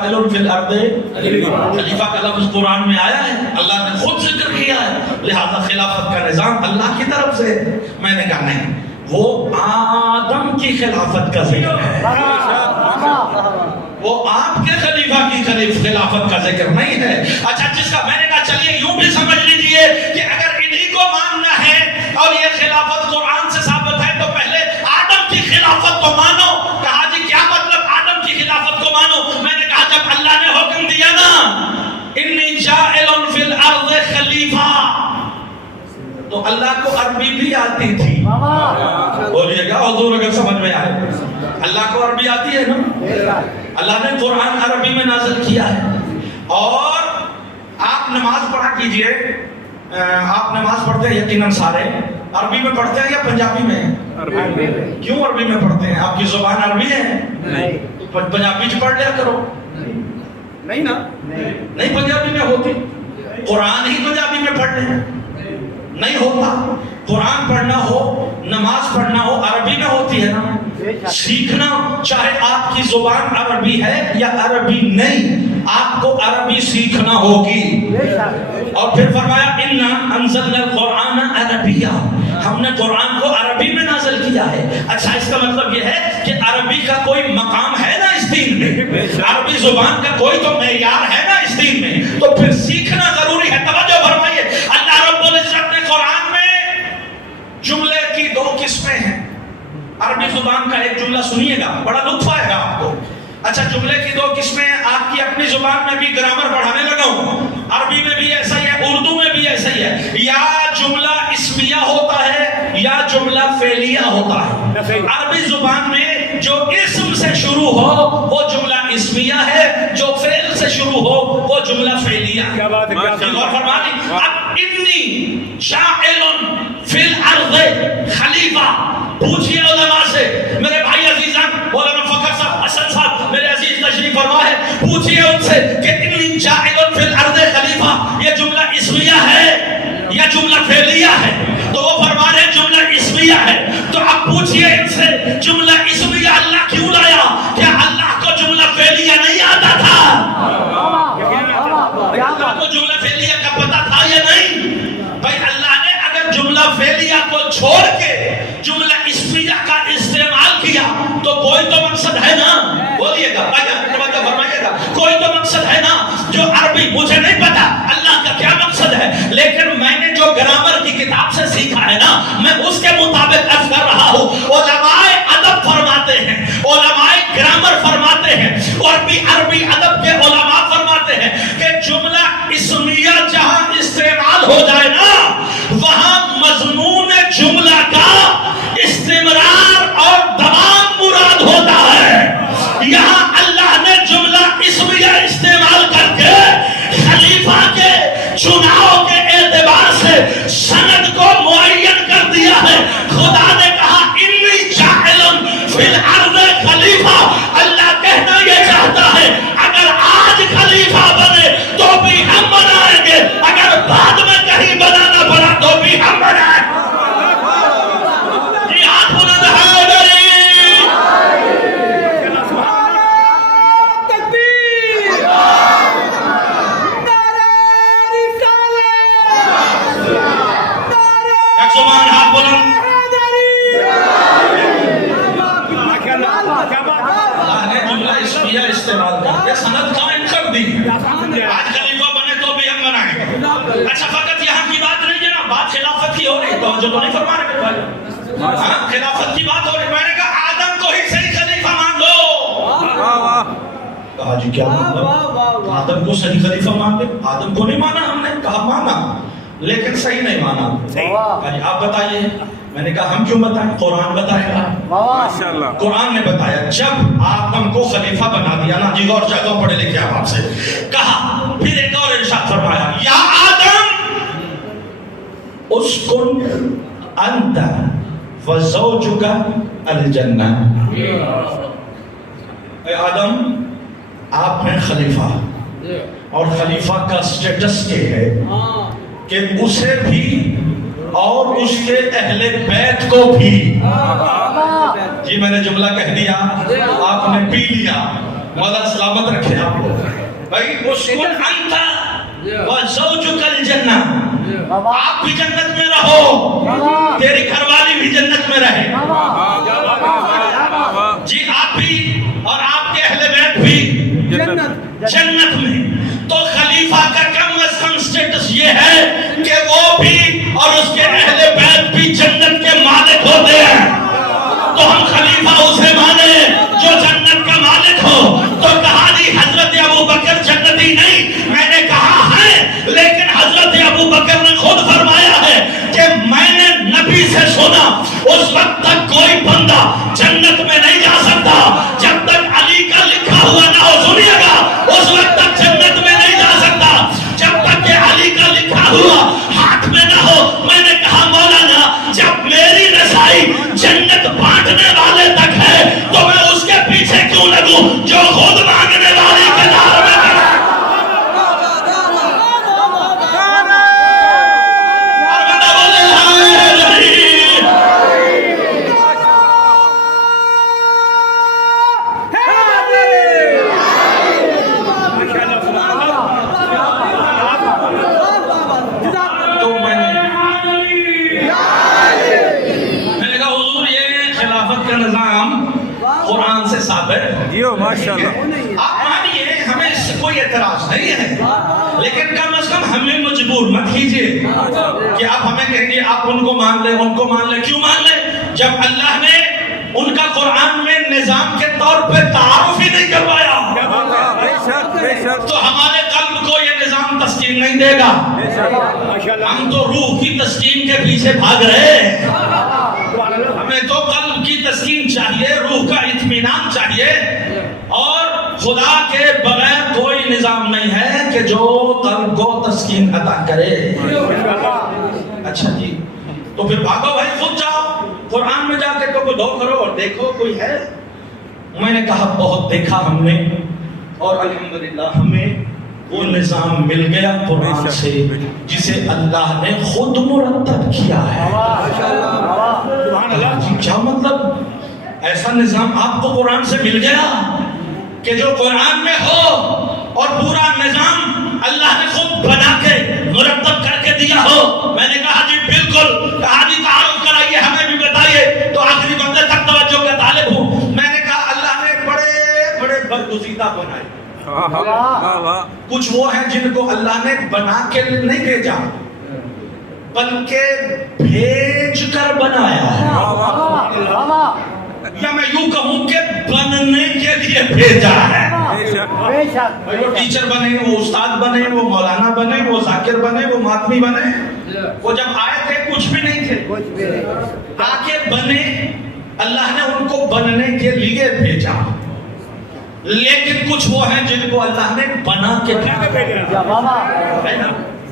جاعل فی الارض خلیفہ کا لفظ قرآن میں آیا ہے، اللہ نے خود ذکر کیا ہے، لہذا خلافت کا نظام اللہ کی طرف سے ہے۔ میں نے کہا نہیں، وہ آدم کی خلافت کا ذکر ہے، وہ آپ کے خلیفہ کی خلافت کا ذکر نہیں ہے۔ اچھا، جس کا میں نے کہا چلیے یوں بھی سمجھ لیجئے کہ اگر انہی کو ماننا ہے اور یہ خلافت قرآن سے ثابت ہے تو پہلے آدم کی خلافت کو مانو۔ کہا جی کیا مطلب آدم کی خلافت کو مانو؟ میں نے کہا جب اللہ نے حکم دیا نا انی جاعل فی الارض خلیفہ، تو اللہ کو عربی بھی آتی تھی، بولیے گا حضور اگر سمجھ میں آئے، اللہ کو عربی آتی ہے نا، اللہ نے قرآن عربی میں نازل کیا ہے۔ اور آپ نماز پڑھا کیجئے، آپ نماز پڑھتے ہیں یقیناً سارے عربی میں پڑھتے ہیں یا پنجابی میں؟ کیوں عربی میں پڑھتے ہیں؟ آپ کی زبان عربی ہے؟ نہیں، پنجابی چ پڑھ لیا کرو۔ نہیں نا، نہیں پنجابی میں ہوتی، قرآن ہی پنجابی میں پڑھ لیں، نہیں ہوتا۔ قرآن پڑھنا ہو، نماز پڑھنا ہو، عربی میں ہوتی ہے نا۔ سیکھنا، چاہے آپ کی زبان عربی ہے یا عربی نہیں، آپ کو عربی سیکھنا ہوگی۔ اور پھر فرمایا اِنَّا أَنزَلْنَا الْقُرْآنَ عَرَبِيًّا، ہم نے قرآن کو عربی میں نازل کیا ہے۔ اچھا، اس کا مطلب یہ ہے کہ عربی کا کوئی مقام ہے نا اس دین میں، عربی زبان کا کوئی تو معیار ہے نا اس دین میں، تو پھر سیکھنا ضروری ہے۔ توجہ فرمائیے، اللہ رب العزت نے قرآن میں جملے کی دو قسمیں ہیں۔ عربی زبان کا ایک جملہ سنیے گا، بڑا لطف آئے گا آپ کو۔ اچھا، جملے کی دو قسمیں ہیں، آپ کی اپنی زبان میں بھی گرامر پڑھانے لگا ہوں، عربی میں بھی ایسا ہی ہے، اردو میں بھی ایسا ہی ہے، یا جملہ اسمیہ ہوتا ہے یا جملہ فعلیہ ہوتا ہے۔ عربی زبان میں جو اسم سے شروع ہو وہ جملہ اسمیہ ہے، جو فعل سے شروع ہو وہ جملہ فعلیہ ہے۔ اور فرمانی اب انی جاعل فی الارض خلیفہ، پوچھئے علماء سے، میرے بھائی عزیزان، مولانا فخر صاحب، حسن صاحب، میرے عزیز تشریف فرما ہے، پوچھئے ان سے کہ انی جاعل فی الارض خلیفہ یہ جملہ اسمیہ ہے یا جملہ فعلیہ ہے؟ تو وہ فرما رہے جملہ اسمیہ ہے۔ تو اب پوچھئے ان سے جملہ اسمیہ اللہ کیوں لایا؟ کیا اللہ کو جملہ فعلیہ نہیں آتا تھا؟ اللہ کو جملہ فعلیہ کا پتہ تھا یا نہیں؟ بھائی اللہ نے اگر جملہ فعلیہ کو چھوڑ کے جملہ اسمیہ کا استعمال کیا تو کوئی تو مقصد ہے نا، بولیے گا، توجہ فرمائیے گا، کوئی تو مقصد ہے نا۔ جو عربی مجھے نہیں پتا اللہ کا کیا مقصد ہے، لیکن میں نے جو گرامر کی کتاب سے سیکھا ہے نا، میں اس کے مطابق عرض کر رہا ہوں۔ علماء ادب فرماتے ہیں، علماء گرامر فرماتے ہیں، اور بھی عربی ادب کے علماء فرماتے ہیں کہ جملہ اسمیہ جہاں استعمال ہو جائے نا، وہاں مضمون جملہ کا استمرار اور دوام مراد ہوتا ہے۔ یہاں اللہ نے جملہ اسمیہ استعمال کر کے خلیفہ کے چناؤ کے اعتبار سے سند کو معین کر دیا ہے۔ خدا نے کہا انی جاعل فی الارض خلیفہ، اللہ کہنا یہ چاہتا ہے اگر آج خلیفہ بنے تو بھی ہم بنائیں گے، اگر بعد میں کہیں بنانا پڑا تو بھی ہم بنائیں گے۔ استعمال کر کے سند قائم کر دی، آج خلیفہ بنے تو بھی ہم بنائیں۔ اچھا، فقط یہاں کی بات نہیں ہے نا، بات خلافت کی ہو رہی، توجہ تو نہیں فرما رہے بھائی، خلافت کی بات ہو رہی۔ میں نے کہا آدم کو ہی صحیح خلیفہ مان لو۔ کہا جی کیا مطلب؟ آدم کو صحیح خلیفہ مان لے؟ آدم کو نہیں مانا ہم نے، کہا مانا لیکن صحیح نہیں مانا۔ کہا جی آپ بتائیے۔ میں نے کہا ہم کیوں بتائیں، قرآن بتائے گا۔ قرآن نے بتایا جب آدم کو خلیفہ بنا دیا نا جی، اور جگہ پڑھے لکھے آپ سے کہا، پھر ایک اور ارشاد فرمایا یا آدم اسکن انت وزوجک الجنہ۔ اے آدم آپ ہیں خلیفہ، اور خلیفہ کا سٹیٹس یہ ہے کہ اسے بھی اور اس کے اہل بیت کو بھی، جی میں نے جملہ کہہ دیا آپ نے پی لیا، مولا سلامت رکھے آپ کو بھائی اسکن انت وزوجک الجنہ آپ بھی جنت میں رہو تیری گھر والی بھی جنت میں رہے جی آپ بھی اور آپ کے اہل بیت بھی جنت میں تو خلیفہ کا کم از کم سٹیٹس یہ ہے کہ وہ بھی اور اس کے اہل بیت بھی جنت کے مالک ہوتے ہیں تو ہم خلیفہ اسے مانے جو جنت کا مالک ہو تو کہا جی حضرت ابو بکر جنتی نہیں میں نے کہا ہے لیکن حضرت ابو بکر نے خود فرمایا ہے کہ میں نے نبی سے سنا اس وقت تک کوئی بندہ جنت میں نہیں جا سکتا جب تک علی کا لکھا ہوا نہ ہو سنیے گا اس وقت تک جنت میں نہیں جا سکتا جب تک کہ علی کا لکھا ہوا ہاتھ میں نہ ہو میں نے کہا مولانا جب میری رسائی جنت بانٹنے والے تک ہے تو میں اس کے پیچھے کیوں لگوں جو خود مانگنے والے کے دار میں ہے آپ مانیے ہمیں اس سے کوئی اعتراض نہیں ہے لیکن کم از کم ہمیں مجبور مت کیجئے کہ آپ ہمیں کہیں گے آپ ان کو مان لیں ان کو مان لیں کیوں مان لیں جب اللہ نے ان کا قرآن میں نظام کے طور پہ تعارف ہی نہیں کروایا تو ہمارے قلب کو یہ نظام تسکین نہیں دے گا ہم تو روح کی تسکین کے پیچھے بھاگ رہے ہیں ہمیں تو قلب کی تسکین چاہیے روح کا اطمینان چاہیے اور خدا کے بغیر کوئی نظام نہیں ہے کہ جو قلب کو تسکین عطا کرے اچھا جی تو پھر بھاگو بھائی خود جاؤ قرآن میں جا کے تو دو کرو اور دیکھو کوئی ہے میں نے کہا بہت دیکھا ہم نے اور الحمدللہ ہمیں وہ نظام مل گیا قرآن سے جسے اللہ نے خود مرتب کیا ہے جی کیا مطلب ایسا نظام آپ کو قرآن سے مل گیا کہ جو قرآن میں ہو اور پورا نظام اللہ نے خود بنا کے مرتب کر کے دیا ہو میں نے کہا جی بالکل کہا جی تعارف کرائیے ہمیں بھی بتائیے تو آخری بندے تک توجہ کا طالب ہوں میں نے کہا اللہ نے بڑے بڑے برگزیدہ بنائے کچھ وہ ہیں جن کو اللہ نے بنا کے نہیں بھیجا بلکہ بھیج کر بنایا ہے یا میں یوں کہوں کہ بننے کے لیے بھیجا ہے وہ ٹیچر بنے وہ استاد بنے وہ مولانا بنے وہ ذاکر بنے وہ ماتمی بنے وہ جب آئے تھے کچھ بھی نہیں تھے آکے بنے اللہ نے ان کو بننے کے لیے بھیجا لیکن کچھ وہ ہیں جن کو اللہ نے بنا کے بھیجا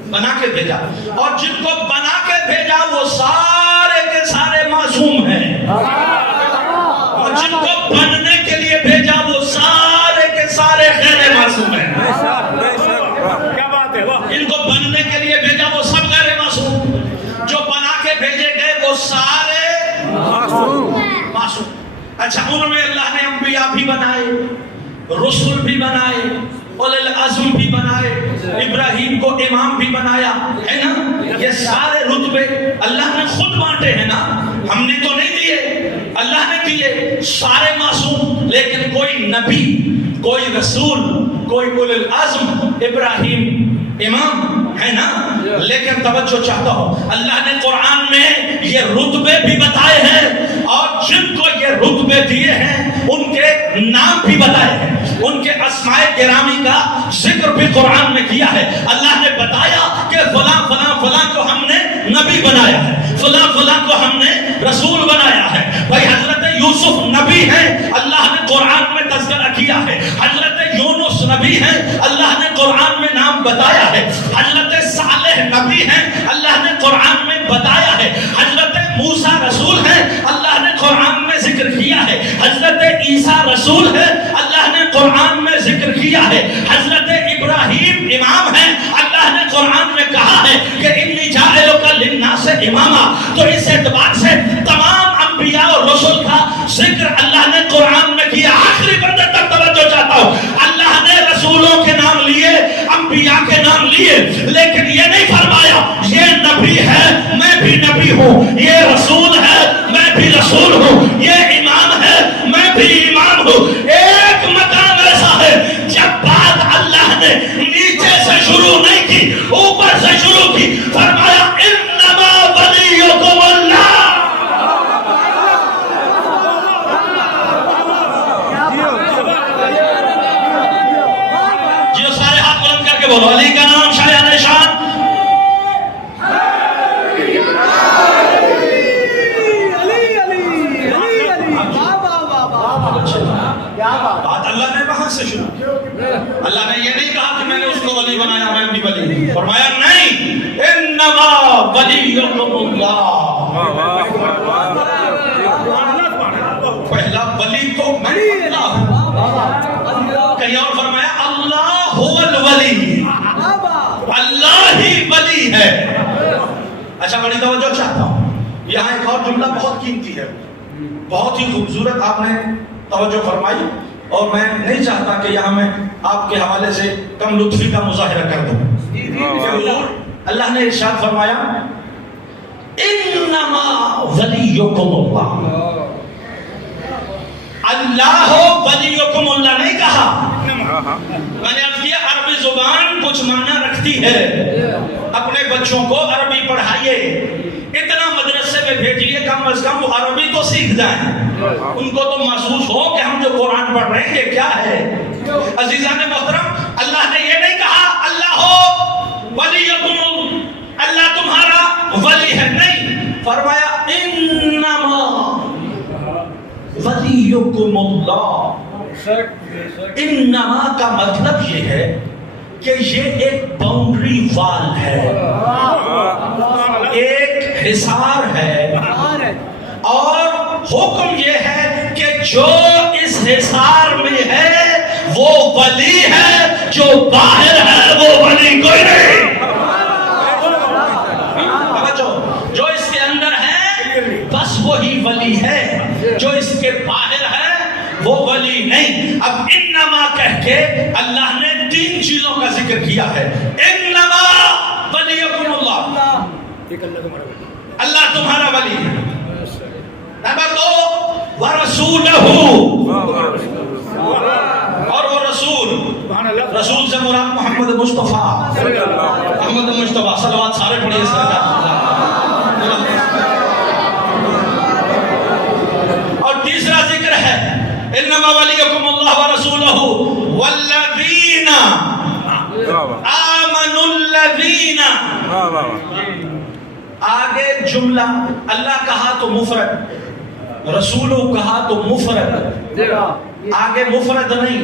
بنا کے بھیجا اور جن کو بنا کے بھیجا وہ سارے کے سارے معصوم ہیں اور جن کو بننے کے لیے بھیجا وہ سارے کے سارے غیر معصوم ہیں ان کو بننے کے لیے بھیجا وہ سب غیر معصوم جو بنا کے بھیجے گئے وہ سارے معصوم اچھا ان میں اللہ نے انبیاء بھی بنائے رسول بھی بنائے اولو العزم بھی بنائے ابراہیم کو امام بھی بنایا ہے نا یہ سارے رتبے اللہ نے خود بانٹے ہیں نا ہم نے تو نہیں دیے اللہ نے دیے سارے معصوم لیکن کوئی نبی کوئی رسول کوئی اولو العزم ابراہیم امام ہے نا لیکن توجہ چاہتا ہوں اللہ نے قرآن میں یہ رتبے بھی بتائے ہیں اور جن کو یہ رتبے دیے ہیں ان کے نام بھی بتائے ہیں ان کے اسماء گرامی کا ذکر بھی قرآن میں کیا ہے اللہ نے بتایا کہ فلاں فلاں فلاں کو ہم نے نبی بنایا ہے فلاں فلاں کو ہم نے رسول بنایا ہے بھائی حضرت یوسف نبی ہیں اللہ نے قرآن میں تذکرہ کیا ہے حضرت یونس نبی ہیں اللہ نے قرآن میں نام بتایا ہے حضرت صالح نبی ہیں اللہ نے قرآن میں بتایا ہے حضرت موسیٰ رسول ہیں اللہ نے قرآن میں ذکر کیا ہے حضرت عیسیٰ رسول ہے اللہ نے قرآن میں ذکر کیا ہے حضرت ابراہیم امام ہیں اللہ نے قرآن میں کہا ہے کہ انی جاعلک للناس اماما تو اس اعتبار سے تمام انبیاء اور رسول کا ذکر اللہ نے قرآن میں کیا آخری بندے تک توجہ چاہتا ہوں انبیاء کے نام لیے، لیکن یہ نہیں فرمایا یہ نبی ہے میں بھی نبی ہوں، یہ رسول ہے میں بھی رسول ہوں، یہ امام ہے میں بھی امام ہوں۔ ایک مقام ایسا ہے جب بات اللہ نے نیچے سے شروع نہیں کی، اوپر سے شروع کی، فرمایا انما ولیکم اللہ۔ جیو سارے ہاتھ بلند کر کے بولو، علی کا نام شایان شان۔ بات اللہ نے وہاں سے شروع کی۔ اللہ نے یہ نہیں کہا کہ میں نے اس کو ولی بنایا میں بھی ولی، فرمایا نہیں، انما ولیکم اللہ۔ پہلا ولی تو میں اللہ، کہیں اور فرمایا اللہ هو الولی، اللہ ہی ولی ہے۔ اچھا بڑی توجہ چاہتا ہوں، یہاں ایک اور جملہ بہت قیمتی ہے، بہت ہی خوبصورت آپ نے توجہ فرمائی، اور میں نہیں چاہتا کہ یہاں میں آپ کے حوالے سے کم لطفی کا مظاہرہ کر دوں کہ حضور اللہ نے ارشاد فرمایا انما ولیکم اللہ، اللہ ولیکم اللہ نہیں کہا۔ میں نے عرض کیا عربی زبان کچھ معنی رکھتی ہے، اپنے بچوں کو عربی پڑھائیے، اتنا مدرسے میں بھیجیے، کم از کم وہ عربی تو سیکھ جائیں، ان کو تو محسوس ہو کہ ہم جو قرآن پڑھ رہے ہیں یہ کیا ہے۔ عزیزان محترم، اللہ نے یہ نہیں کہا اللہ ہو ولیکم، اللہ تمہارا ولی ہے، نہیں، فرمایا انما ولیکم اللہ۔ انما کا مطلب یہ ہے کہ یہ ایک باؤنڈری وال ہے، ایک حصار ہے، اور حکم یہ ہے کہ جو اس حصار میں ہے وہ ولی ہے، جو باہر ہے وہ ولی کوئی نہیں۔ جو اس کے اندر ہے بس وہی ولی ہے، جو اس کے باہر ہے وہ ولی نہیں۔ اب انما کہہ کے اللہ نے تین چیزوں کا ذکر کیا ہے، انما ولیکم اللہ، اللہ تمہارا ولی ہے۔ نمبر دو ورسولہ، اور وہ رسول، رسول سے مراد محمد مصطفیٰ، محمد مصطفیٰ، صلوات سارے پڑھیے اس کا۔ اور تیسرا ذکر ہے انما ولیکم اللہ ورسولہ والذین آمنوا الذین، آگے جملہ اللہ کہا تو مفرد، رسولو کہا تو مفرد، آگے مفرد نہیں،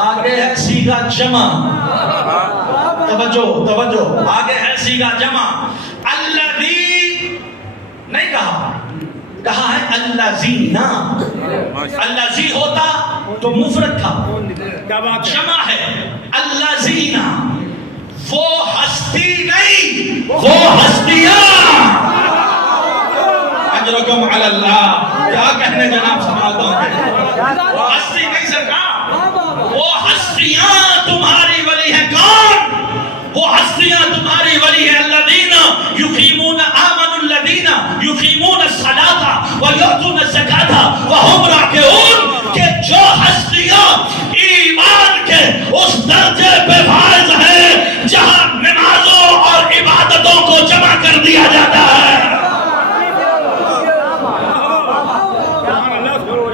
آگے ہے صیغہ جمع، توجہ، آگے ہے صیغہ جمع۔ الذی نہیں کہا ہے الذین، الذی ہوتا تو مفرد تھا، جمع ہے الذین، وہ ہستی نہیں، وہ ہستیاں۔ اجرکم علی اللہ، کیا کہنے جناب سنبھالتا ہوں، وہ ہستی نہیں سرکار، وہ ہستیاں تمہاری ولی ہے۔ کون وہ ہستیاں تمہاری ولی ہے؟ الذین یقیمون، آمنوا الذین یقیمون الصلاۃ ویؤتون الزکاۃ وہم راکعون، کہ جو ہستیاں ایمان کے اس درجے پہ فائز ہیں جہاں نمازوں اور عبادتوں کو جمع کر دیا جاتا ہے،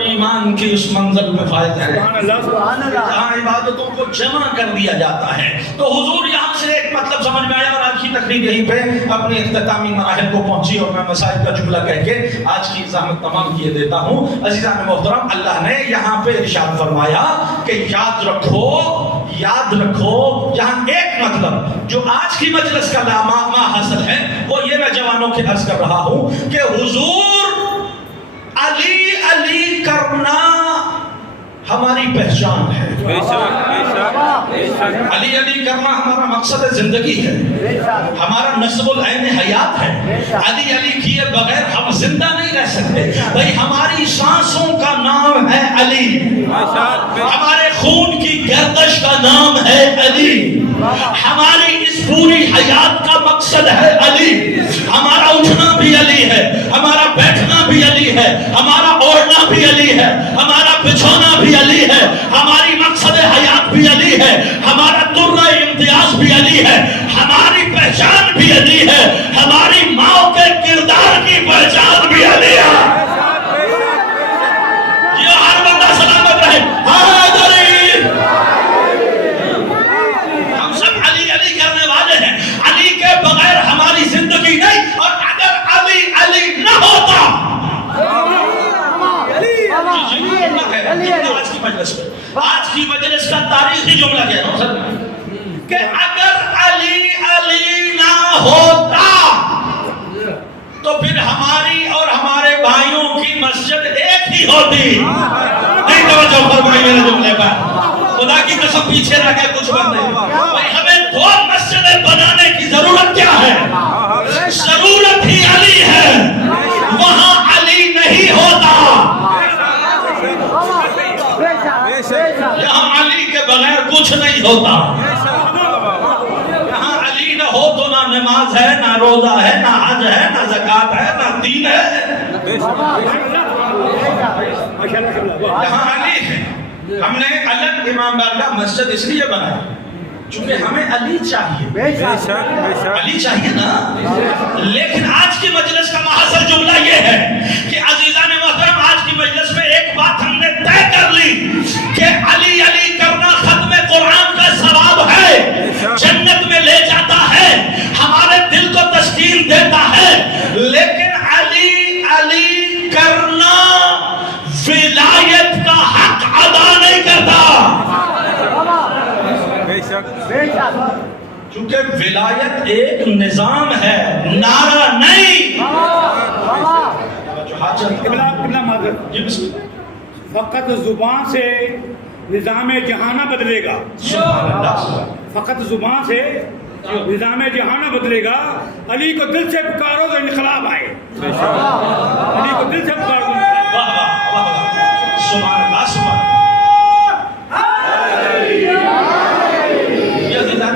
ایمان کی اس منزل پہ فائز ہے جہاں عبادتوں کو جمع کر دیا جاتا ہے۔ تو حضور یہاں سے ایک مطلب سمجھ میں آیا، اور آج کی تقریر یہیں پہ اپنی اختتامی مراحل کو پہنچی، اور میں مسائل کا جملہ کہہ کے آج کی زحمت تمام کیے دیتا ہوں۔ عزیزان محترم، اللہ نے یہاں پہ ارشاد فرمایا کہ یاد رکھو، یہاں ایک مطلب جو آج کی مجلس کا ما حاصل ہے وہ یہ میں جوانوں کے عرض کر رہا ہوں کہ حضور علی علی کرنا ہماری پہچان ہے، علی علی کرنا ہمارا مقصد زندگی ہے، ہمارا نصب العین حیات ہے۔ علی علی کیے بغیر ہم زندہ نہیں رہ سکتے بھائی، ہماری سانسوں کا نام ہے علی، ہمارے خون کی گردش کا نام ہے علی۔ ہماری اس پوری حیات کا مقصد ہے علی. ہمارا اٹھنا بھی علی ہے, ہمارا بیٹھنا بھی علی ہے, ہمارا اوڑھنا بھی علی ہے, ہمارا بچھونا بھی علی ہے, ہماری مقصد حیات بھی علی ہے, ہمارا درہ امتیاز بھی علی ہے, ہماری پہچان بھی علی ہے, ہماری ماں کے کردار کی پہچان بھی علی ہے. یہ ہر بندہ سلامت رہے. ہم سب علی علی کرنے والے ہیں. علی کے بغیر ہماری زندگی نہیں, اور اگر علی علی نہ ہوتا. آج کی مجلس کا تاریخی جملہ کہہ رہا ہوں سر, کہ اگر علی علی نہ ہوتا تو پھر ہماری اور ہمارے بھائیوں کی مسجد ایک ہی ہوتی. نہیں توجہ فرمائیں میرے جملے پر, خدا کی قسم پیچھے رہ گئے کچھ بندے. بھائی ہمیں دو مسجدیں بنانے کی ضرورت کیا ہے؟ ضرورت ہی علی ہے. وہاں علی نہیں ہوتا. یہاں علی کے بغیر کچھ نہیں ہوتا. یہاں علی نہ ہو تو نہ نماز ہے, نہ روزہ ہے, نہ حج ہے, نہ زکات ہے, نہ دین ہے. یہاں علی ہے. ہم نے الگ امام بارگاہ مسجد اس لیے بنائی چونکہ ہمیں علی چاہیے. علی چاہیے نا. لیکن آج کی مجلس کا محضر جملہ یہ ہے کہ عزیزان محترم, آج کی مجلس میں ایک بات ہم نے طے کر لی کہ علی علی کرنا ختم قرآن کا ثواب ہے, جنت میں لے جاتا ہے, ہمارے دل کو تسکین دیتا ہے. لیکن علی علی کرنا ولایت کا حق ادا نہیں کرتا. کیونکہ ولایت ایک نظام ہے, نعرہ نہیں. فقط زبان سے نظام جہاں بدلے گا. فقط زبان سے نظام جہاں بدلے گا. علی کو دل سے پکارو تو انقلاب آئے. علی کو دل سے پکارو. سبحان اللہ, سبحان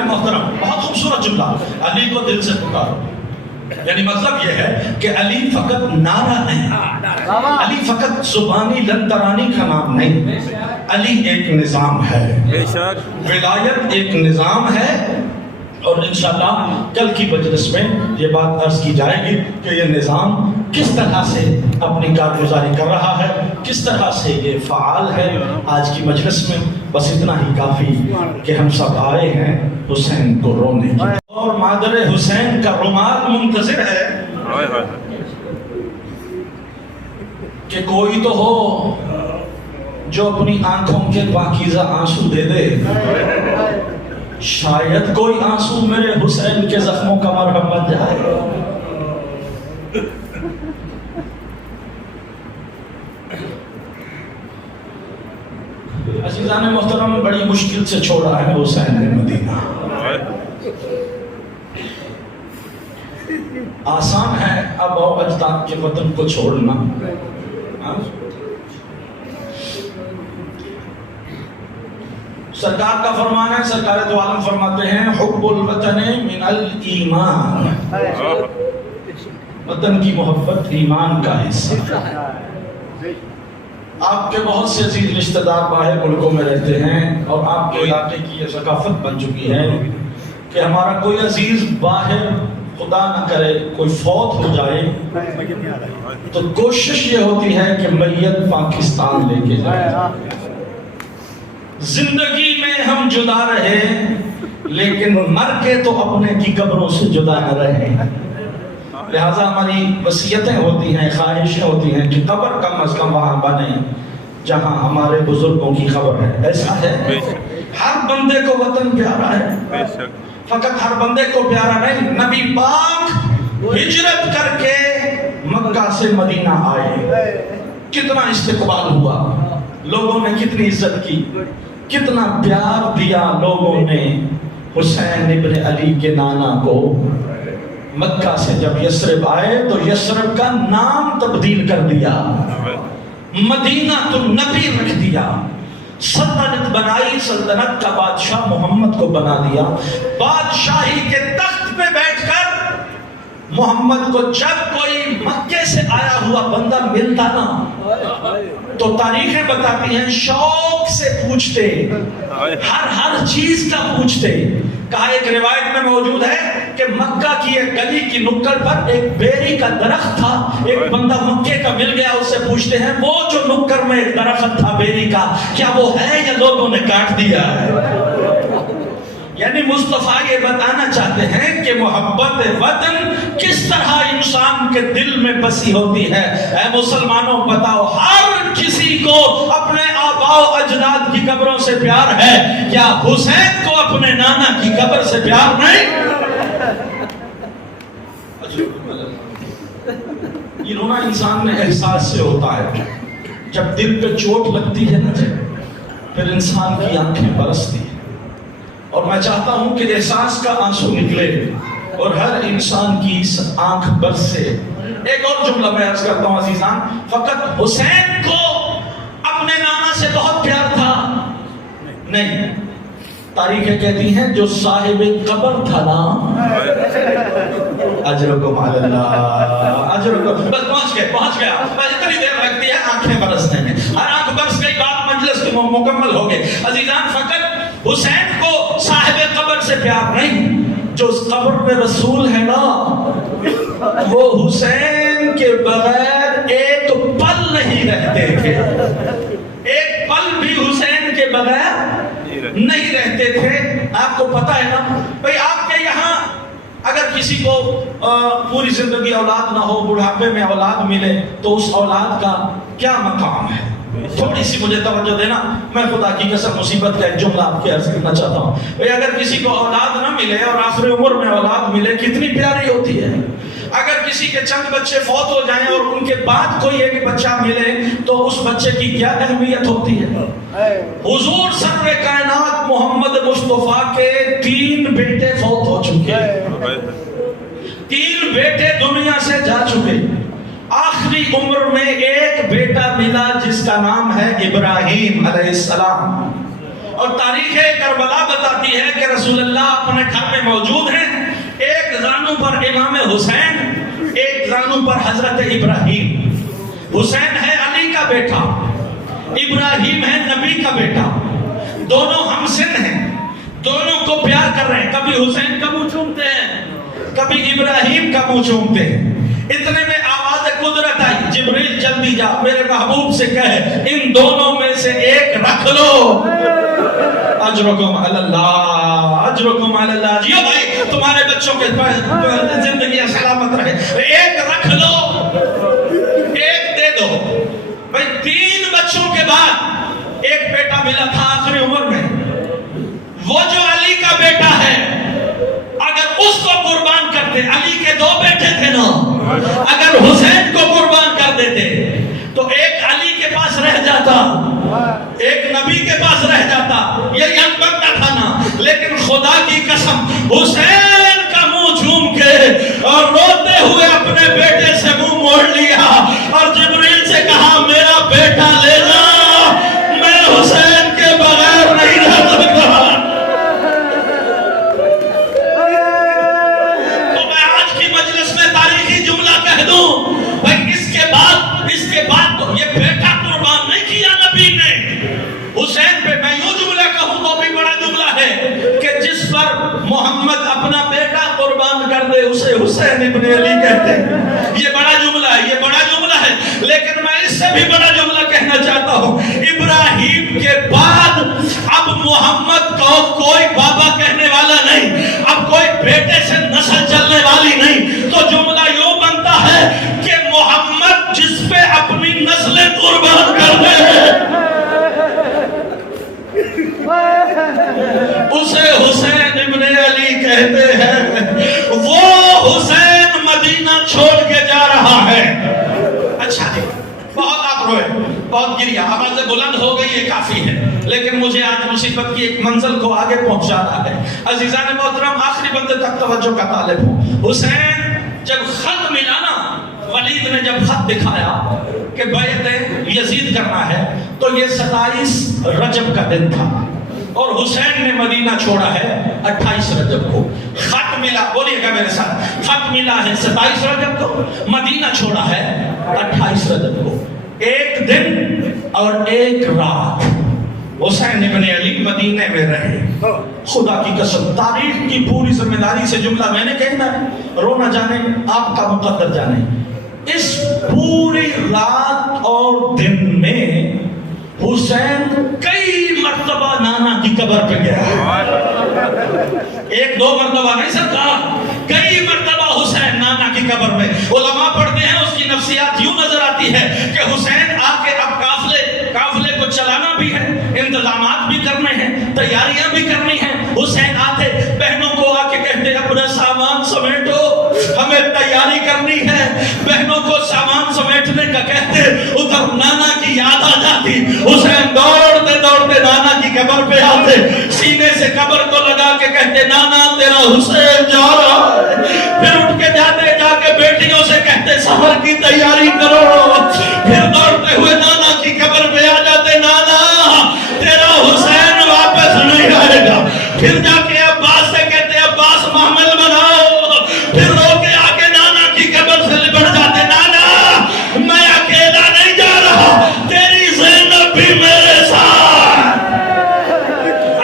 محترم, بہت خوبصورت جملہ. علی کو دل سے پکارو, یعنی مطلب یہ ہے کہ علی فقط نعرہ نہیں, علی فقط زبانی لنترانی کا نام نہیں. علی ایک نظام ہے, ولایت ایک نظام ہے. اور انشاءاللہ کل کی مجلس میں یہ بات عرض کی جائے گی کہ یہ نظام کس طرح سے اپنی کارگزاری کر رہا ہے, کس طرح سے یہ فعال ہے. آج کی مجلس میں بس اتنا ہی کافی کہ ہم سب آئے ہیں حسین کو رونے کی, اور مادر حسین کا رومال منتظر ہے کہ کوئی تو ہو جو اپنی آنکھوں کے پاکیزہ آنسو دے دے. شاید کوئی آنسو میرے حسین کے زخموں کا مرہم بن جائے. عزیزان محترم, بڑی مشکل سے چھوڑا ہے حسین نے مدینہ. آسان ہے اب و اجداد کے وطن کو چھوڑنا. سرکار کا فرمان ہے, سرکار دو عالم فرماتے ہیں حب الوطن من الایمان. وطن کی محبت ایمان کا حصہ ہے. آپ کے بہت سے عزیز رشتہ دار باہر ملکوں میں رہتے ہیں, اور آپ کے علاقے کی یہ ثقافت بن چکی ہے کہ ہمارا کوئی عزیز باہر, خدا نہ کرے کوئی فوت ہو جائے تو کوشش یہ ہوتی ہے کہ میت پاکستان لے کے جائے. زندگی میں ہم جدا رہے لیکن مر کے تو اپنے کی قبروں سے جدا نہ رہے. لہٰذا ہماری وصیتیں ہوتی ہیں, خواہشیں ہوتی ہیں کہ قبر کم از کم وہاں بنے جہاں ہمارے بزرگوں کی خبر ہے. ایسا ہے, ہر بندے کو وطن پیارا ہے, فقط ہر بندے کو پیارا نہیں. نبی پاک ہجرت کر کے مکہ سے مدینہ آئے, کتنا استقبال ہوا, لوگوں نے کتنی عزت کی, کتنا پیار دیا لوگوں نے حسین ابن علی کے نانا کو. مکہ سے جب یثرب آئے تو یثرب کا نام تبدیل کر دیا, مدینہ النبی رکھ دیا. سلطنت بنائی، سلطنت کا بادشاہ محمد کو بنا دیا. بادشاہی کے تخت پہ بیٹھ کر محمد کو جب کوئی مکے سے آیا ہوا بندہ ملتا نا تو تاریخیں بتاتی ہیں شوق سے پوچھتے، ہر چیز کا پوچھتے. کہا ایک روایت میں موجود ہے کہ مکہ کی ایک گلی کی نکڑ پر ایک بیری کا درخت تھا. ایک بندہ مکے کا مل گیا، اس سے پوچھتے ہیں وہ جو نکڑ میں ایک درخت تھا بیری کا، کیا وہ ہے یا لوگوں نے کاٹ دیا ہے؟ یعنی مصطفیٰ یہ بتانا چاہتے ہیں کہ محبت وطن کس طرح انسان کے دل میں بسی ہوتی ہے. اے مسلمانوں بتاؤ، ہر کسی کو اپنے آباء و اجداد کی قبروں سے پیار ہے، کیا حسین کو اپنے نانا کی قبر سے پیار نہیں؟ یہ رونا انسان میں احساس سے ہوتا ہے. جب دل پہ چوٹ لگتی ہے نا پھر انسان کی آنکھیں برستی ہیں. اور میں چاہتا ہوں کہ احساس کا آنسو نکلے اور ہر انسان کی آنکھ برسے. ایک اور جملہ میں عرض کرتا ہوں عزیزان، فقط حسین کو اپنے نانا سے بہت پیار تھا نہیں، تاریخیں کہتی ہیں جو صاحب قبر تھا نا، اجرکم علی اللہ، اجرکم، بس پہنچ گیا. اتنی دیر لگتی ہے آنکھیں برسنے میں. ہر آنکھ برس گئی، بات مجلس کی مکمل ہو گئی. عزیزان فقط حسین کو صاحب قبر سے پیار نہیں، جو اس قبر میں رسول ہے نا وہ حسین کے بغیر ایک پل نہیں رہتے تھے. ایک پل بھی حسین کے بغیر نہیں رہتے تھے. آپ کو پتا ہے نا بھئی، آپ کے یہاں اگر کسی کو پوری زندگی اولاد نہ ہو، بڑھاپے میں اولاد ملے تو اس اولاد کا کیا مقام ہے؟ تھوڑی سی مجھے توجہ دینا. میں خدا کی قسم مصیبت کا ایک جملہ آپ کے عرض کرنا چاہتا ہوں. بھئی اگر کسی کو اولاد نہ ملے اور آخر عمر میں اولاد ملے کتنی پیاری ہوتی ہے. اگر کسی کے چند بچے فوت ہو جائیں اور ان کے بعد کوئی ایک بچہ ملے تو اس بچے کی کیا اہمیت ہوتی ہے. حضور سرور کائنات محمد مصطفیٰ کے 3 بیٹے فوت ہو چکے، 3 بیٹے دنیا سے جا چکے. آخری عمر میں ایک بیٹا ملا جس کا نام ہے ابراہیم علیہ السلام. اور تاریخ کربلا بتاتی ہے کہ رسول اللہ اپنے گھر میں موجود ہیں. ایک زانو پر امام حسین، ایک زانو پر حضرت ابراہیم. حسین ہے علی کا بیٹا، ابراہیم ہے نبی کا بیٹا. دونوں ہم سن ہیں، دونوں کو پیار کر رہے ہیں. کبھی حسین کا منہ چومتے ہیں، کبھی ابراہیم کا منہ چومتے ہیں. اتنے میں آواز قدرت آئی، جبریل جلدی جا میرے محبوب سے کہے ان دونوں میں سے ایک رکھ لو. اجرکم علی اللہ، اجرکم علی اللہ. جیو بھائی، تمہارے بچوں کے زندگی سلامت رہے. ایک رکھ لو، ایک دے دو. بھائی 3 بچوں کے بعد ایک بیٹا ملا تھا آخری عمر میں. وہ جو علی کا بیٹا ہے، اگر اس کو قربان کرتے، علی کے 2 بیٹے تھے نا، اگر حسین کو قربان کر دیتے تو ایک علی کے پاس رہ جاتا، ایک نبی کے پاس رہ جاتا. یہ حق بنتا تھا نا. لیکن خدا کی قسم حسین کا منہ چوم کے اور روتے ہوئے اپنے بیٹے سے منہ موڑ لیا اور جبریل سے کہا میرا بیٹا لے جا، میں حسین کے بغیر نہیں رہ سکتا. تو یہ بیٹا قربان نہیں کیا نبی نے حسین پہ. میں یوں جملہ کہوں تو بھی بڑا جملہ ہے کہ جس پر محمد اپنا بیٹا قربان کر دے اسے حسین ابن علی کہتے ہیں. یہ بڑا جملہ ہے، یہ بڑا جملہ ہے. لیکن میں اس سے بھی بڑا جملہ کہنا چاہتا ہوں. ابراہیم کے بعد اب محمد کو کوئی بابا کہنے والا نہیں، اب کوئی بیٹے سے نسل چلنے والی نہیں. تو جملہ یوں بنتا ہے کہ محمد جس پہ اپنی نسلیں قربان کر دے اسے حسین ابن علی کہتے ہیں. وہ حسین مدینہ چھوڑ کے جا رہا ہے. اچھا جی، بہت آپ روئے، بہت گریا، آوازیں بلند ہو گئی، یہ کافی ہے. لیکن مجھے آج مصیبت کی ایک منزل کو آگے پہنچانا ہے. عزیزان محترم، آخری بندے تک توجہ کا طالب ہوں. حسین جب خط ملا نا ولید نے جب خط دکھایا کہ بیعت یزید کرنا ہے تو یہ 27 رجب کا دن تھا اور حسین نے مدینہ چھوڑا ہے 28 رجب کو. خط ملا، بولیے گا میرے ساتھ، خط ملا ہے 27 رجب کو، مدینہ چھوڑا ہے 28 رجب کو. ایک دن اور ایک رات حسین ابن علی مدینے میں رہے. خدا کی قسم تاریخ کی پوری ذمہ داری سے جملہ میں نے کہنا ہے، رو نہ جانے آپ کا مقدر جانے. اس پوری رات اور دن میں حسین کئی مرتبہ نانا کی قبر پہ گیا. ایک دو مرتبہ نہیں سرکار، کئی مرتبہ حسین نانا کی قبر میں. علماء پڑھتے ہیں اس کی نفسیات یوں نظر آتی ہے کہ حسین آ کے اب قافلے کو چلانا بھی ہے، انتظامات بھی کرنے ہیں، تیاریاں بھی کرنی ہیں. حسین آتے بہنوں کو آ کے کہتے اپنا سامان سمیٹو، ہمیں تیاری کرنی ہے. بہنوں کو سامان سمیٹنے کا کہتے، ادھر نانا کی یاد آ جاتی. حسین دوڑتے دوڑتے نانا کی قبر پہ آتے، سینے سے قبر کو لگا کے کہتے نانا تیرا حسین جا رہا ہے. پھر اٹھ کے جاتے، جا کے بیٹیوں سے کہتے سحر کی تیاری کرو. پھر دوڑتے ہوئے نانا کی قبر پہ آ جاتے، نانا تیرا حسین واپس نہیں آئے گا. پھر جا کے عباس سے کہتے عباس محمل بناؤ. پھر رو کے آ کے نانا کی قبر سے لپٹ جاتے، نانا میں اکیلا نہیں جا رہا، تیری زینب بھی میرے ساتھ.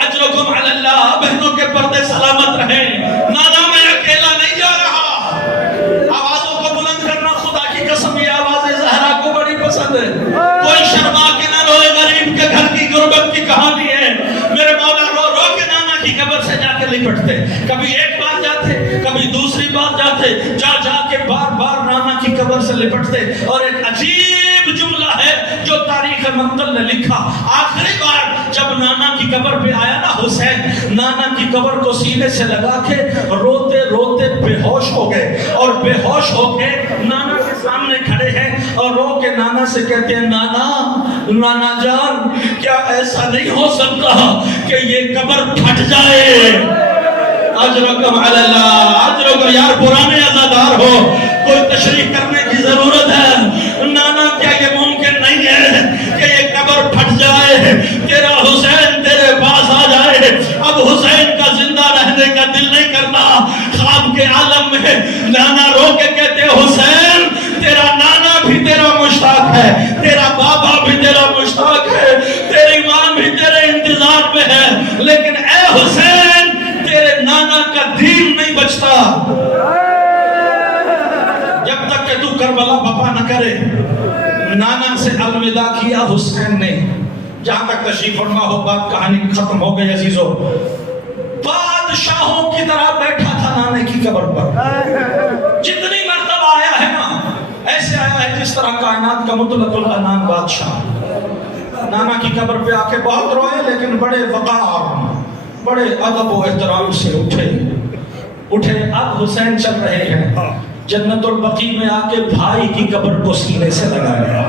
اجرکم علی اللہ. بہنوں کے پردے سلامت رہیں. نانا میں اکیلا نہیں جا رہا. آوازوں کو بلند کرنا خدا کی قسم یہ آواز زہرا کو بڑی پسند ہے. کوئی شرما کے نہ روئے، غریب کے گھر کی غربت کی کہانی ہے. میرے مولا رو رو کے نانا کی قبر سے جا کے لپٹتے. کبھی ایک بار جاتے، کبھی دوسری بار جاتے، جا جا کے بار بار نانا کی قبر سے لپٹتے. اور ایک عجیب جملہ ہے جو تاریخ مقتل نے لکھا. آخری بار جب نانا کی قبر پہ آیا نا حسین، نانا کی قبر کو سینے سے لگا کے روتے روتے بے ہوش ہو گئے. اور بے ہوش ہو کے نانا کے سامنے کھڑے ہیں اور رو کے نانا سے کہتے ہیں نانا جان کیا ایسا نہیں ہو سکتا کہ یہ قبر پھٹ جائے. اجرکم علی اللہ. اجرکم یار پرانے عزادار ہو، کوئی تشریح کرنے کی ضرورت ہے. نانا کیا یہ ممکن نہیں ہے کہ یہ قبر پھٹ جائے، تیرا حسین تیرے پاس آ جائے. اب حسین کا زندہ رہنے کا دل نہیں کرتا. خواب کے عالم میں نانا رو کے کہتے حسین تیرا نانا بھی تیرا مشتاق ہے، تیرا بابا بھی تیرا مشتاق ہے، تیری ماں بھی تیرے انتظار میں ہے، لیکن اے حسین تیرے نانا کا دین نہیں بچتا جب تک کہ تو کربلا بپا نہ کرے. نانا سے الوداع کیا حسین نے. جہاں تک تشریف فرما ہو بات کہانی ختم ہو گئی عزیزو. بادشاہوں کی طرح بیٹھا تھا نانے کی قبر پر. جتنی مرتبہ آیا ہے نا ایسے آیا ہے جس طرح کائنات کا مطلق العنان بادشاہ. نانا کی قبر پہ آ کے بہت روئے لیکن بڑے وقار، بڑے ادب و احترام سے اٹھے. اب حسین چل رہے ہیں جنت البقیع میں آ کے بھائی کی قبر کو سینے سے لگایا.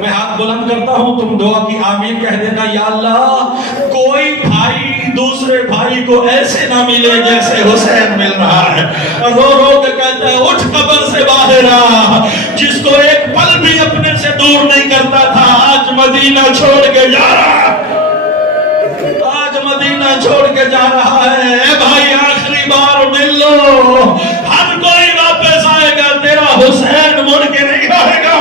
میں ہاتھ بلند کرتا ہوں، تم دعا کی آمین کہہ دینا. یا اللہ کوئی بھائی دوسرے بھائی کو ایسے نہ ملے جیسے حسین مل رہا ہے. رو رو کے کہتا ہے اٹھ قبر سے باہر آ. جس کو ایک پل بھی اپنے سے دور نہیں کرتا تھا آج مدینہ چھوڑ کے جا رہا ہے. آج مدینہ چھوڑ کے جا رہا ہے. اے بھائی آخری بار مل لو. ہر کوئی واپس آئے گا، تیرا حسین مڑ کے نہیں آئے گا.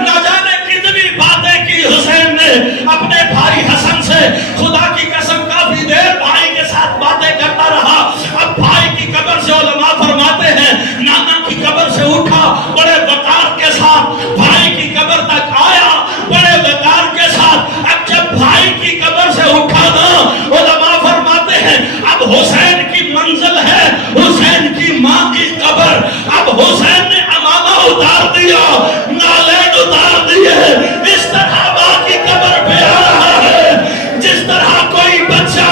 نہ جانے کتنی باتیں کی حسین نے اپنے بھائی حسن سے. خدا کی قسم کافی دیر بھائی کے ساتھ باتیں کرتا رہا. اب بھائی کی قبر سے علماء فرماتے ہیں نانا کی قبر سے اٹھا بڑے وقار کے ساتھ، بھائی کی قبر تک آیا بڑے وقار کے ساتھ. اب جب بھائی کی قبر سے اٹھا نا علماء فرماتے ہیں اب حسین کی منزل ہے حسین کی ماں کی قبر. اب حسین نے امامہ اتار دیا، نالین اتار دیے. اس طرح ماں کی قبر پہ آ رہا ہے جس طرح کوئی بچہ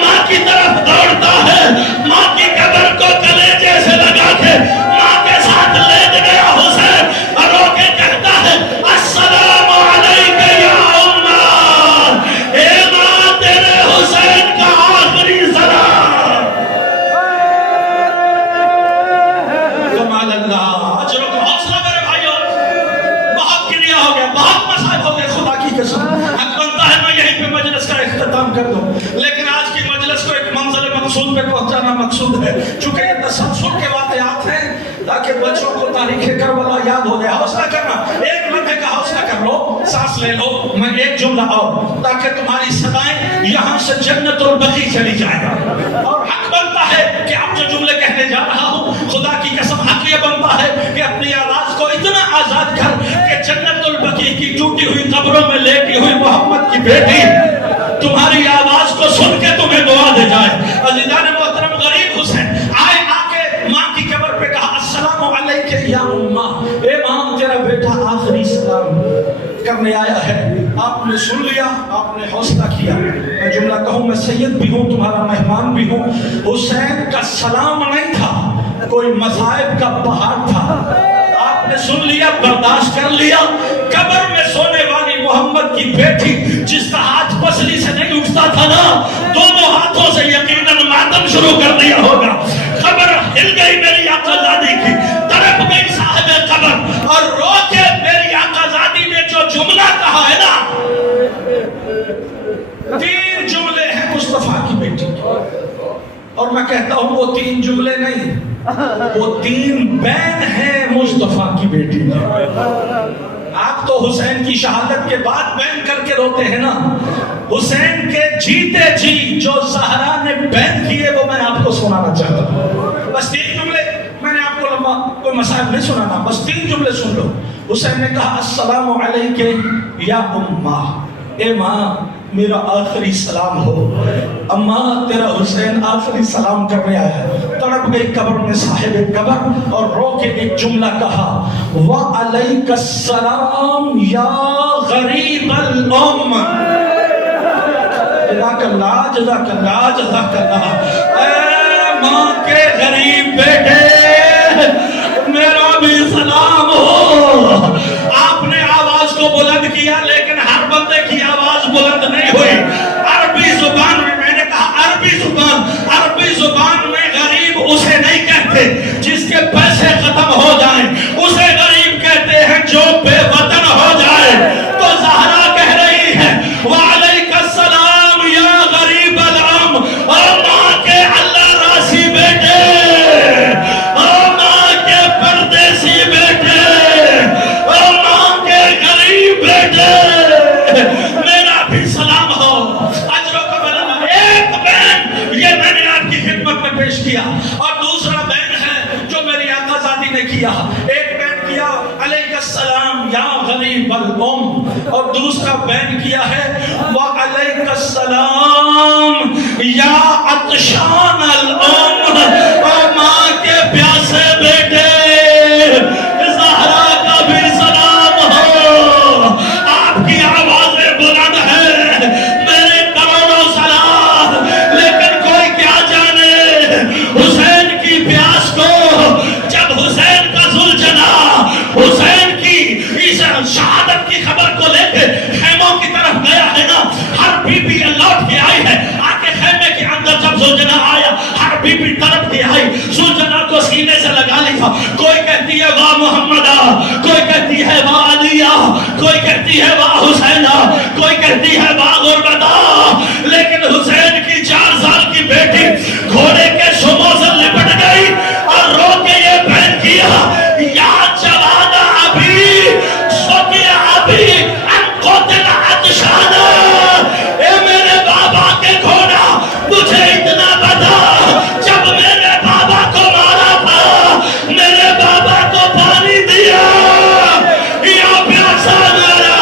ماں کی طرف دوڑتا ہے. ماں کی قبر کو کلیجے سے لگا کے ماں کے ساتھ لیٹ گیا حسین. رو کے کہتا ہے السلام علیکہ یا اماں. اے ماں تیرے حسین کا آخری سلام. کمال اللہ. اجرکم مقصود پہ پہنچانا مقصود ہے. چونکہ یہ تسلسل کے واقعات ہیں تاکہ بچوں کو تاریخ کربلا یاد ہو جائے. حوصلہ کرنا, ایک لمحے کا حوصلہ کر لو, سانس لے لو. میں ایک جملہ اور تاکہ تمہاری صدائیں یہاں سے جنت البقیع چلی جائیں. اور حق بنتا ہے کہ اب جو جملے کہنے جا رہا ہوں, خدا کی قسم حق یہ بنتا ہے کہ اپنی آواز کو اتنا آزاد کر کہ جنت البقیع کی ٹوٹی ہوئی قبروں میں لیٹی ہوئی محمد کی بیٹی تمہاری آواز کو سن کے تمہیں دعا دے جائے. عزیزان محترم, غریب حسین آئے, آ کے ماں کی قبر پہ کہا السلام علیکہ یا اماں, اے ماں تیرا بیٹا آخری سلام کرنے آیا ہے. آپ نے سن لیا, آپ نے حوصلہ کیا. میں جملہ کہوں, میں سید بھی ہوں, تمہارا مہمان بھی ہوں. حسین کا سلام نہیں تھا, کوئی مصائب کا پہاڑ تھا. آپ نے سن لیا, برداشت کر لیا. قبر میں سونے والی محمد کی بیٹی جس کا ہاتھ پسلی سے نہیں اٹھتا تھا نا, دونوں ہاتھوں سے یقیناً ماتم شروع کر دیا ہوگا. قبر ہل گئی میری آقا زادی کی, تڑپ گئی صاحب قبر, اور رو کے میری آقا زادی نے جو جملہ کہا ہے نا, 3 جملے ہیں مصطفیٰ کی بیٹی کے. اور میں کہتا ہوں وہ 3 جملے نہیں, وہ 3 بین ہیں مصطفیٰ کی بیٹی کے. آپ تو حسین کی شہادت کے بعد بین کر کے روتے ہیں نا, حسین کے جیتے جی جو زہرا نے بین کیے وہ میں آپ کو سنانا چاہتا ہوں. بس 3 جملے, میں نے آپ کو لمبا کوئی مسائل نہیں سنانا, بس 3 جملے سن لو. حسین نے کہا السلام علیکہ یا اماں, اے ماں میرا آخری سلام ہو. اماں تیرا حسین آخری سلام کرنے آیا. تڑپ گئی قبر میں صاحب قبر اور رو کے ایک جملہ کہا وعلیک السلام یا غریب الام. جزاک اللہ, جزاک اللہ, جزاک اللہ. اے ماں کے غریب بیٹے میرا بھی سلام ہو. آپ نے آواز کو بلند کیا لیکن ہر بندے کی آواز بلند نہیں ہوئی. عربی زبان میں, میں نے کہا عربی زبان میں غریب اسے نہیں کہتے جس کے پیسے ختم ہو جائیں, اسے غریب کہتے ہیں جو بے وطن ہو جائے. تو زہرا کہہ رہی ہے وعلیک السلام یا غریب الام, اور ماں کے اللہ راسی بیٹے, اور ماں کے پردیسی بیٹے, اور ماں کے غریب بیٹے, میرا بھی سلام ہو. اجروں کا بلند ایک بین یہ میں نے آپ کی خدمت میں پیش کیا, اور دوسرا بین ہے جو میری آقا زادی نے کیا. ایک بین کیا علیہ السلام یا غریب الام, اور دوسرا بین کیا ہے وعلیک السلام یا عطشان الام, اور ماں کے پیاسے بیٹے زہرا کا بھی سلام ہو. آپ کی آوازیں بلند ہیں, میرے کروڑوں سلام, لیکن کوئی کیا جانے حسین کی پیاس کو. جب حسین کا زلجنا حسین کی اس شہادت کی خبر کو لے کے خیموں کی طرف گیا ہے نا, ہر بی بی لوٹ کے آئی ہے. آ کے خیمے کے اندر جب زلجنا آیا, ہر بی بی تڑپ کے آئی, زلجنا کو سینے سے لگا لیا. کوئی کہتی ہے واہ محمدہ, کوئی کہتی ہے واہ علیہ, کوئی کہتی ہے واہ حسینہ, کوئی کہتی ہے واہ غربتہ. لیکن حسین کی 4 سال کی بیٹی گھوڑے کے شموں سے لپٹ گئی اور رو کے یہ بین کیا یا جوانا ابھی سوکیا ابھی انقوتل عطشانا. اے میرے بابا کے گھوڑا مجھے اتنا بتا, جب میرے بابا کو مارا تھا میرے بابا کو پانی دیا یا پیاسا مارا.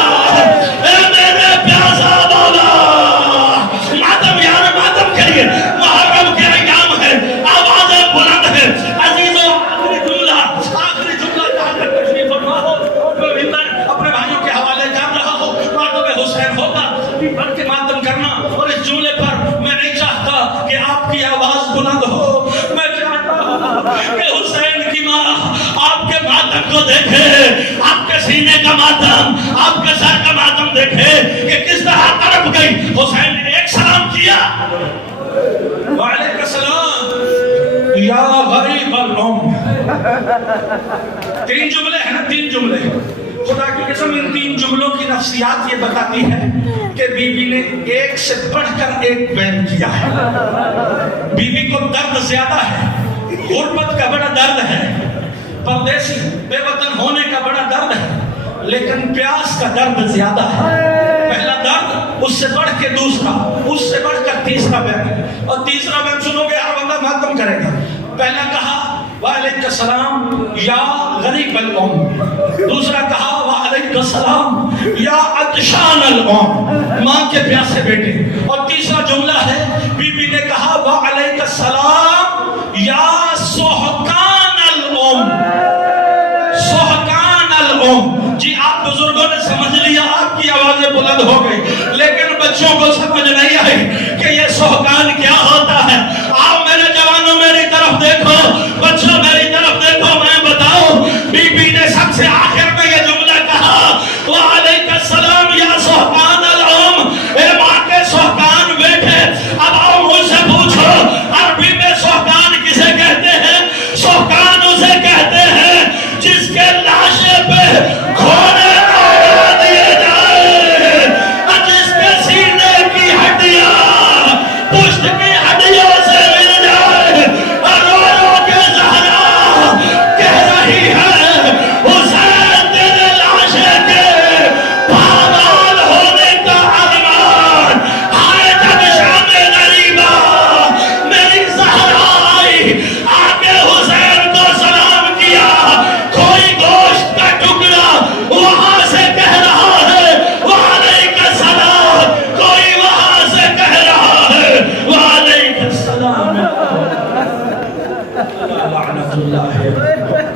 اے میرے پیاسا بابا, ماتم یار ماتم کریے, محرم کے ایام ہے, آوازیں بلند ہے. عزیزوں آخری جملہ کہا کر تشریف فرما ہو. اپنے بھائیوں کے حوالے کر رہا ہو, ماتم حسین ہوگا بڑھ کے ماتم کرنا. اور اس جملے پر میں نہیں چاہتا کہ آپ کی آواز بلند ہو, میں چاہتا ہوں کہ حسین کی ماں آپ کے ماتم کو دیکھے, آپ کے سینے کا ماتم, آپ کے سر کا ماتم دیکھے کہ کس طرح تڑپ گئی. حسین نے ایک سلام کیا وعلیکم السلام یا غریب الام. 3 جملے ہیں نا, 3 جملے. خدا کی قسم ان 3 جملوں کی نفسیات یہ بتاتی ہے کہ بی بی نے ایک سے بڑھ کر ایک بیان کیا ہے. بی بی کو درد زیادہ ہے، غربت کا بڑا درد ہے، پردیسی بے وطن ہونے کا بڑا درد ہے، لیکن پیاس کا درد زیادہ ہے. پہلا درد، اس سے بڑھ کے دوسرا، اس سے بڑھ کر تیسرا بیان. اور تیسرا بیان سنو گے ہر بندہ ماتم کرے گا. پہلا کہا وعلیکم السلام یا غریب الام، دوسرا کہا وعلیکم السلام یا عطشان الام، ماں کے پیاسے بیٹے. اور تیسرا جملہ ہے بی بی نے کہا وعلیکم السلام یا سحقان الام، سحقان الام. جی آپ بزرگوں نے سمجھ لیا، آپ کی آوازیں بلند ہو گئی، لیکن بچوں کو سمجھ نہیں آئی کہ یہ سحقان کیا ہوتا ہے. آؤ میرے جوانوں میری طرف دیکھو، بچوں میری طرف دیکھو، میں بتاؤں بی بی نے سب سے آخر میں یہ جملہ کہا وعلیکم السلام یا سحقان الام، اے ماں کے سحقان بیٹے. اب آؤ مجھ سے پوچھو عربی میں سحقان کسے کہتے ہیں؟ سحقان اسے کہتے ہیں جس کے لاشے پہ گھوڑے لگا دیے جائے، جس کے سینے کی ہڈیاں پشت کی ہڈیوں سے مل جائے. رو رو کے زہرا کہہ رہی ہے حسین تیرے لاشے کے پامال ہونے کا ارمان، ہائے جب شام غریبا میری زہرا آئی، آگے حسین کو سلام کیا. کوئی گوشت کا ٹکڑا وہاں سے کہہ رہا ہے وعلیکم السلام، کوئی وہاں سے کہہ رہا ہے وعلیکم السلام. لعنت اللہ